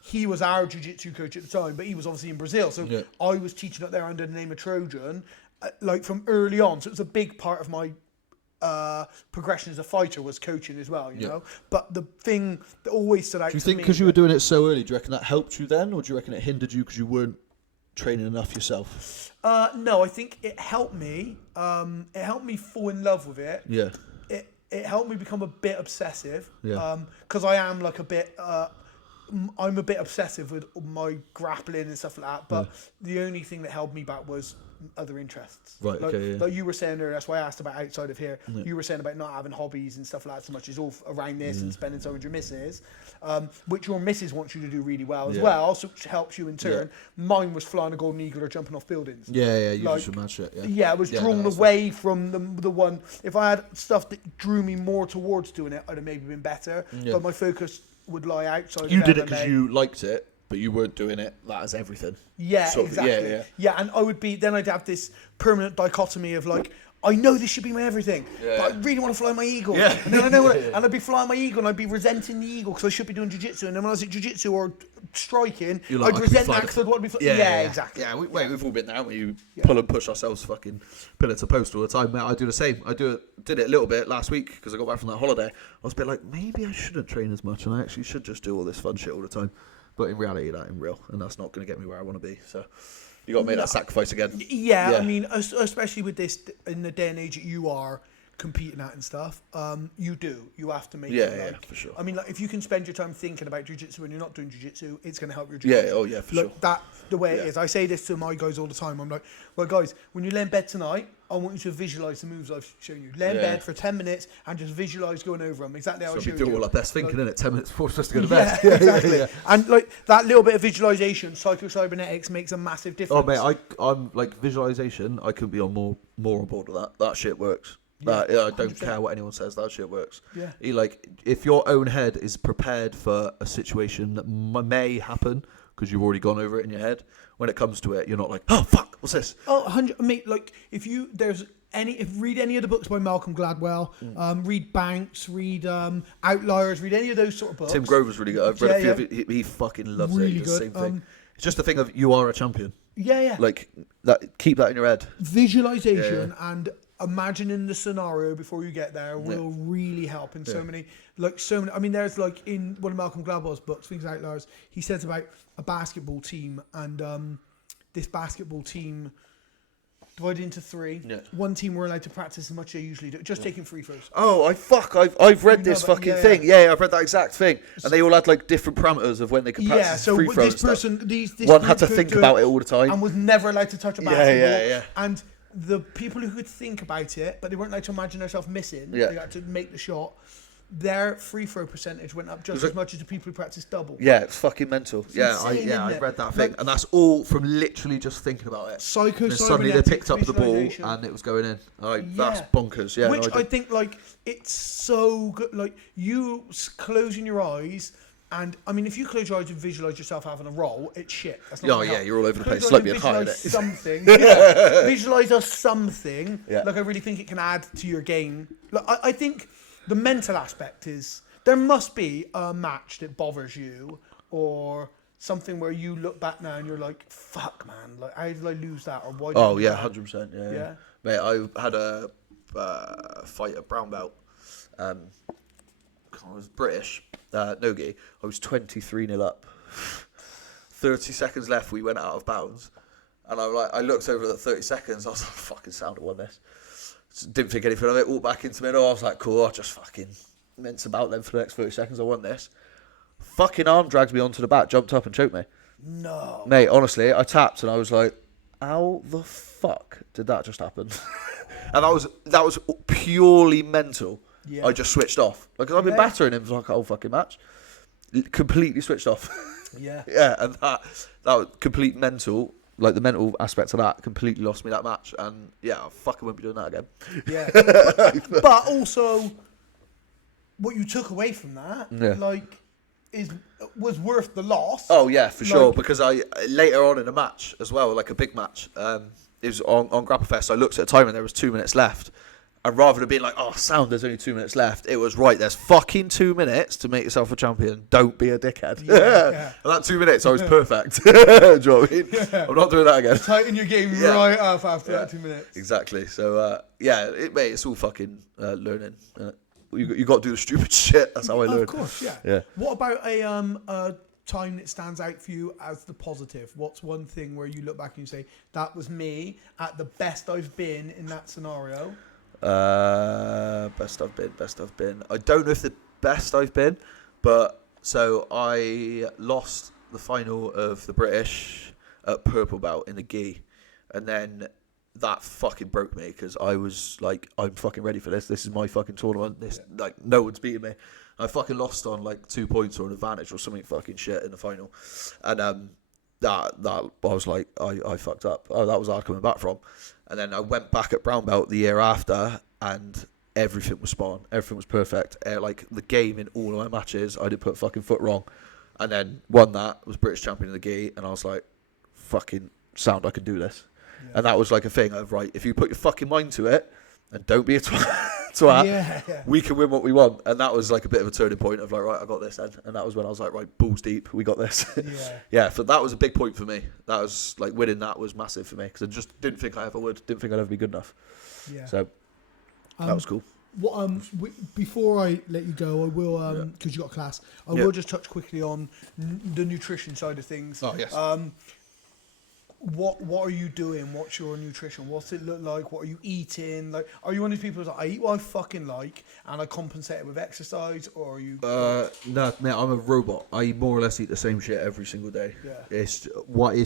He was our jiu-jitsu coach at the time, but he was obviously in Brazil. So I was teaching up there under the name of Trojan, like from early on. So it was a big part of my progression as a fighter was coaching as well, you know. But the thing that always stood out. Do you think because you were doing it so early, do you reckon that helped you then, or do you reckon it hindered you because you weren't training enough yourself? No, I think it helped me. It helped me fall in love with it. Yeah. It helped me become a bit obsessive. Yeah. Because I am like a bit. I'm a bit obsessive with my grappling and stuff like that. But the only thing that held me back was other interests. Right. Like, Okay. Yeah. like you were saying earlier, that's why I asked about outside of here. Yeah. You were saying about not having hobbies and stuff like that so much. It's all around this and spending time with your missus, which your missus wants you to do really well as well, so which helps you in turn. Yeah. Mine was flying a golden eagle or jumping off buildings. Yeah. You like, mad shit. Yeah. Yeah, I was drawn away from the one. If I had stuff that drew me more towards doing it, I'd have maybe been better. Yeah. But my focus would lie outside. You did it because you liked it, but you weren't doing it that as everything. Yeah, sort of, exactly. Yeah, and I'd have this permanent dichotomy of like, I know this should be my everything, but I really want to fly my eagle. Yeah. And then I know and I'd be flying my eagle and I'd be resenting the eagle because I should be doing jiu-jitsu. And then when I was at jiu-jitsu or striking, like, I'd resent that because I'd want to be exactly. Yeah, we've all been there. We pull and push ourselves fucking pillar to post all the time. Mate, I do the same. Did it a little bit last week because I got back from that holiday. I was a bit like, maybe I shouldn't train as much and I actually should just do all this fun shit all the time. But in reality, that ain't real, and that's not going to get me where I want to be. So you got to make that sacrifice again. Yeah, I mean, especially with this in the day and age that you are competing at and stuff, you have to make it. Yeah, for sure. I mean, like, if you can spend your time thinking about jiu-jitsu when you're not doing jiu-jitsu, it's going to help your jiu-jitsu. Yeah, for sure. That's the way it is. I say this to my guys all the time. I'm like, well, guys, when you lay in bed tonight, I want you to visualise the moves I've shown you. Lay in bed for 10 minutes and just visualise going over them. Exactly how I showed you. do all our best thinking, innit? 10 minutes before we're supposed to go to bed. Yeah, exactly. And like that little bit of visualisation, psycho-cybernetics makes a massive difference. Oh, mate, I'm like visualisation. I could be on more on board with that. That shit works. I don't 100%. Care what anyone says. That shit works. Yeah. If your own head is prepared for a situation that may happen because you've already gone over it in your head, when it comes to it, you're not like, oh fuck, what's this? Oh, 100. Mate, like read any of the books by Malcolm Gladwell, read Banks, read Outliers, read any of those sort of books. Tim Grover's really good. I've read a few of it. He fucking loves it. He does the same thing. It's just the thing of you are a champion. Yeah. Like that. Keep that in your head. Visualization and imagining the scenario before you get there will really help in so many. I mean, there's like in one of Malcolm Gladwell's books, Things Outliers, he says about a basketball team and this basketball team divided into three. Yeah. One team were allowed to practice as much as they usually do, just taking free throws. Oh, I've read this fucking thing. Yeah, I've read that exact thing. And they all had like different parameters of when they could practice free throws. This one had to think about it all the time and was never allowed to touch a basketball. Yeah. And the people who could think about it, but they weren't allowed to imagine themselves missing. They had to make the shot. Their free throw percentage went up just as much as the people who practice double. Yeah, it's fucking mental. I've read that thing, and that's all from literally just thinking about it. Suddenly they picked up the ball and it was going in. That's bonkers. Yeah, which I think like it's so good. Like you closing your eyes. And I mean, if you close your eyes and visualize yourself having a roll, it's shit. That's not you're all over the place. It's like being high, something. Visualize us something. Yeah. Like I really think it can add to your game. Like I think the mental aspect is there must be a match that bothers you or something where you look back now and you're like, fuck, man, like how did I lose that or why? 100%. Yeah. Mate, I had a fight at brown belt. I was British. Nogi, I was 23-0 up. 30 seconds left, we went out of bounds. And I looked over at the 30 seconds. I was like, fucking sound, I won this. Didn't think anything of it. Walked back into the middle. I was like, cool. I just fucking mince about them for the next 30 seconds. I won this. Fucking arm dragged me onto the back, jumped up and choked me. No. Mate, honestly, I tapped and I was like, how the fuck did that just happen? And that was purely mental. Yeah. I just switched off. Because I've been battering him for like a whole fucking match. Completely switched off. Yeah. Yeah, and that was complete mental. Like the mental aspect of that completely lost me that match. And yeah, I fucking won't be doing that again. Yeah. But also, what you took away from that, like, was worth the loss. Oh yeah, for sure. Because I later on in a match as well, like a big match, it was on Grapple Fest. I looked at the time and there was 2 minutes left. And rather than being like, oh, sound, there's only 2 minutes left, it was right. There's fucking 2 minutes to make yourself a champion. Don't be a dickhead. Yeah. And that 2 minutes, I was perfect. Do you know what I mean? Yeah. I'm not doing that again. Tighten your game right up after that 2 minutes. Exactly. So mate, it's all fucking learning. You got to do the stupid shit. That's how I learn. Of course, yeah. What about a time that stands out for you as the positive? What's one thing where you look back and you say, that was me at the best I've been in that scenario? Best I've been. I don't know if the best I've been, but so I lost the final of the British at purple belt in the gi, and then that fucking broke me because I was like, I'm fucking ready for this. This is my fucking tournament. Like no one's beating me. I fucking lost on like 2 points or an advantage or something fucking shit in the final, and that I was like, I fucked up. Oh, that was hard coming back from. And then I went back at brown belt the year after, and everything was spot on. Everything was perfect. Like the game in all of my matches, I didn't put a fucking foot wrong. And then won that, was British champion of the gi, and I was like, fucking sound, I can do this. Yeah. And that was like a thing of, right, if you put your fucking mind to it, and don't be a twat, we can win what we want. And that was like a bit of a turning point of like, right, I got this then. And that was when I was like, right, balls deep, we got this. So that was a big point for me. That was like, winning that was massive for me because I just didn't think I ever would, didn't think I'd ever be good enough. So that was cool. What before I let you go, I will because you got class. I will just touch quickly on the nutrition side of things. Oh yes. What are you doing? What's your nutrition? What's it look like? What are you eating? Like, are you one of these people that I eat what I fucking like and I compensate it with exercise, or are you? No, mate, I'm a robot. I more or less eat the same shit every single day. Yeah. It's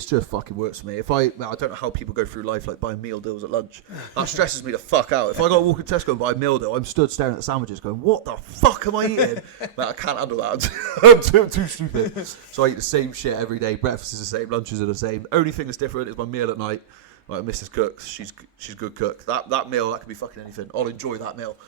just fucking works for me. I don't know how people go through life like buying meal deals at lunch. That stresses me the fuck out. If I got to walk in Tesco and buy a meal deal, I'm stood staring at the sandwiches going, what the fuck am I eating? Mate, I can't handle that. I'm too stupid. So I eat the same shit every day. Breakfast is the same. Lunches are the same. Only thing that's different is my meal at night. Like Mrs. Cooks, she's good cook. That meal, that could be fucking anything. I'll enjoy that meal.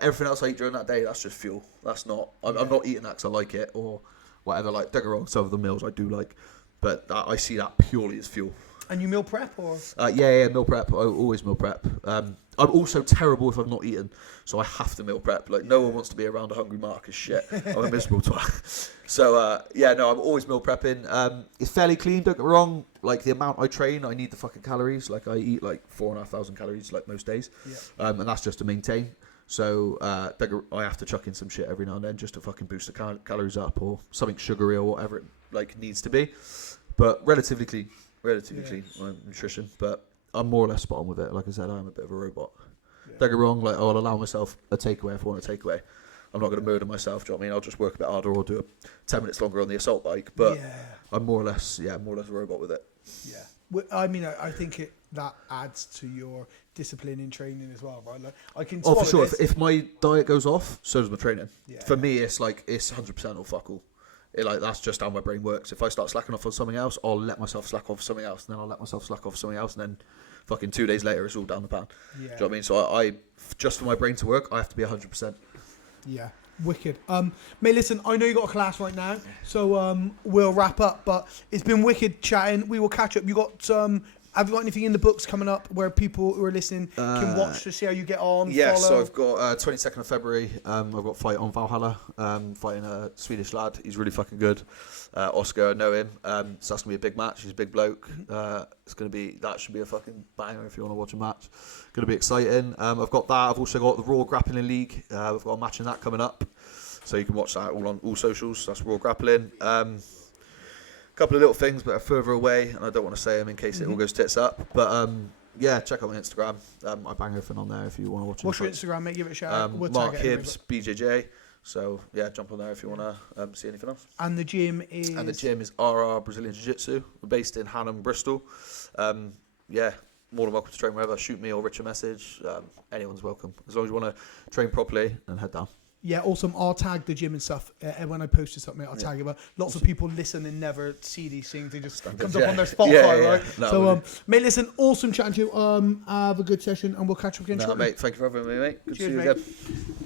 Everything else I eat during that day, that's just fuel. That's not. I'm not eating that because I like it or whatever. Like, don't get wrong, some of the meals I do like, but I see that purely as fuel. And you meal prep or? Yeah, meal prep. I always meal prep. I'm also terrible if I'm not eating, so I have to meal prep. Like, no one wants to be around a hungry Mark as shit. I'm a miserable twat. So, I'm always meal prepping. It's fairly clean, don't get me wrong. Like, the amount I train, I need the fucking calories. Like, I eat like 4,500 calories like most days. Yeah. And that's just to maintain. So, I have to chuck in some shit every now and then just to fucking boost the calories up or something sugary or whatever it like needs to be. But relatively clean nutrition, but I'm more or less spot on with it. Like I said, I'm a bit of a robot. Don't get wrong, like, I'll allow myself a takeaway if I want a takeaway. I'm not going to murder myself, do you know what I mean? I'll just work a bit harder or do 10 minutes longer on the assault bike, but I'm more or less a robot with it. Yeah. Well, I mean, I think that adds to your discipline in training as well, right? Like, I can for sure. If my diet goes off, so does my training. Yeah. For me, it's 100% or fuck all. That's just how my brain works. If I start slacking off on something else, I'll let myself slack off something else, and then I'll let myself slack off something else, and then fucking 2 days later, it's all down the pan. Yeah. Do you know what I mean? So I just for my brain to work, I have to be 100%. Yeah, wicked. Mate, listen, I know you got a class right now, so we'll wrap up. But it's been wicked chatting. We will catch up. Have you got anything in the books coming up where people who are listening can watch to see how you get on? Yeah, follow? So I've got 22nd of February. I've got a fight on Valhalla, fighting a Swedish lad. He's really fucking good. Oscar, I know him. So that's gonna be a big match. He's a big bloke. That should be a fucking banger if you want to watch a match. Gonna be exciting. I've got that. I've also got the Raw Grappling League. We've got a match in that coming up, so you can watch that all on all socials. That's Raw Grappling. couple of little things that are further away, and I don't want to say them in case it all goes tits up. But yeah, check out my Instagram. I bang everything on there if you want to watch. What's your Instagram, mate? Give it a shout out. We'll Mark tag it Hibbs, BJJ. So yeah, jump on there if you want to see anything else. And the gym is. And the gym is RR Brazilian Jiu-Jitsu. We're based in Hanham, Bristol. Yeah, more than welcome to train wherever. Shoot me or Rich a message. Anyone's welcome. As long as you want to train properly and head down. Yeah, awesome. I'll tag the gym and stuff when I post something. I'll tag it. But lots of people listen and never see these things. They just comes up on their Spotify, right? No, so, mate, listen, awesome chatting to you. Have a good session, and we'll catch up again shortly. Mate, thank you for having me, mate. Good Cheers, to see you mate. again.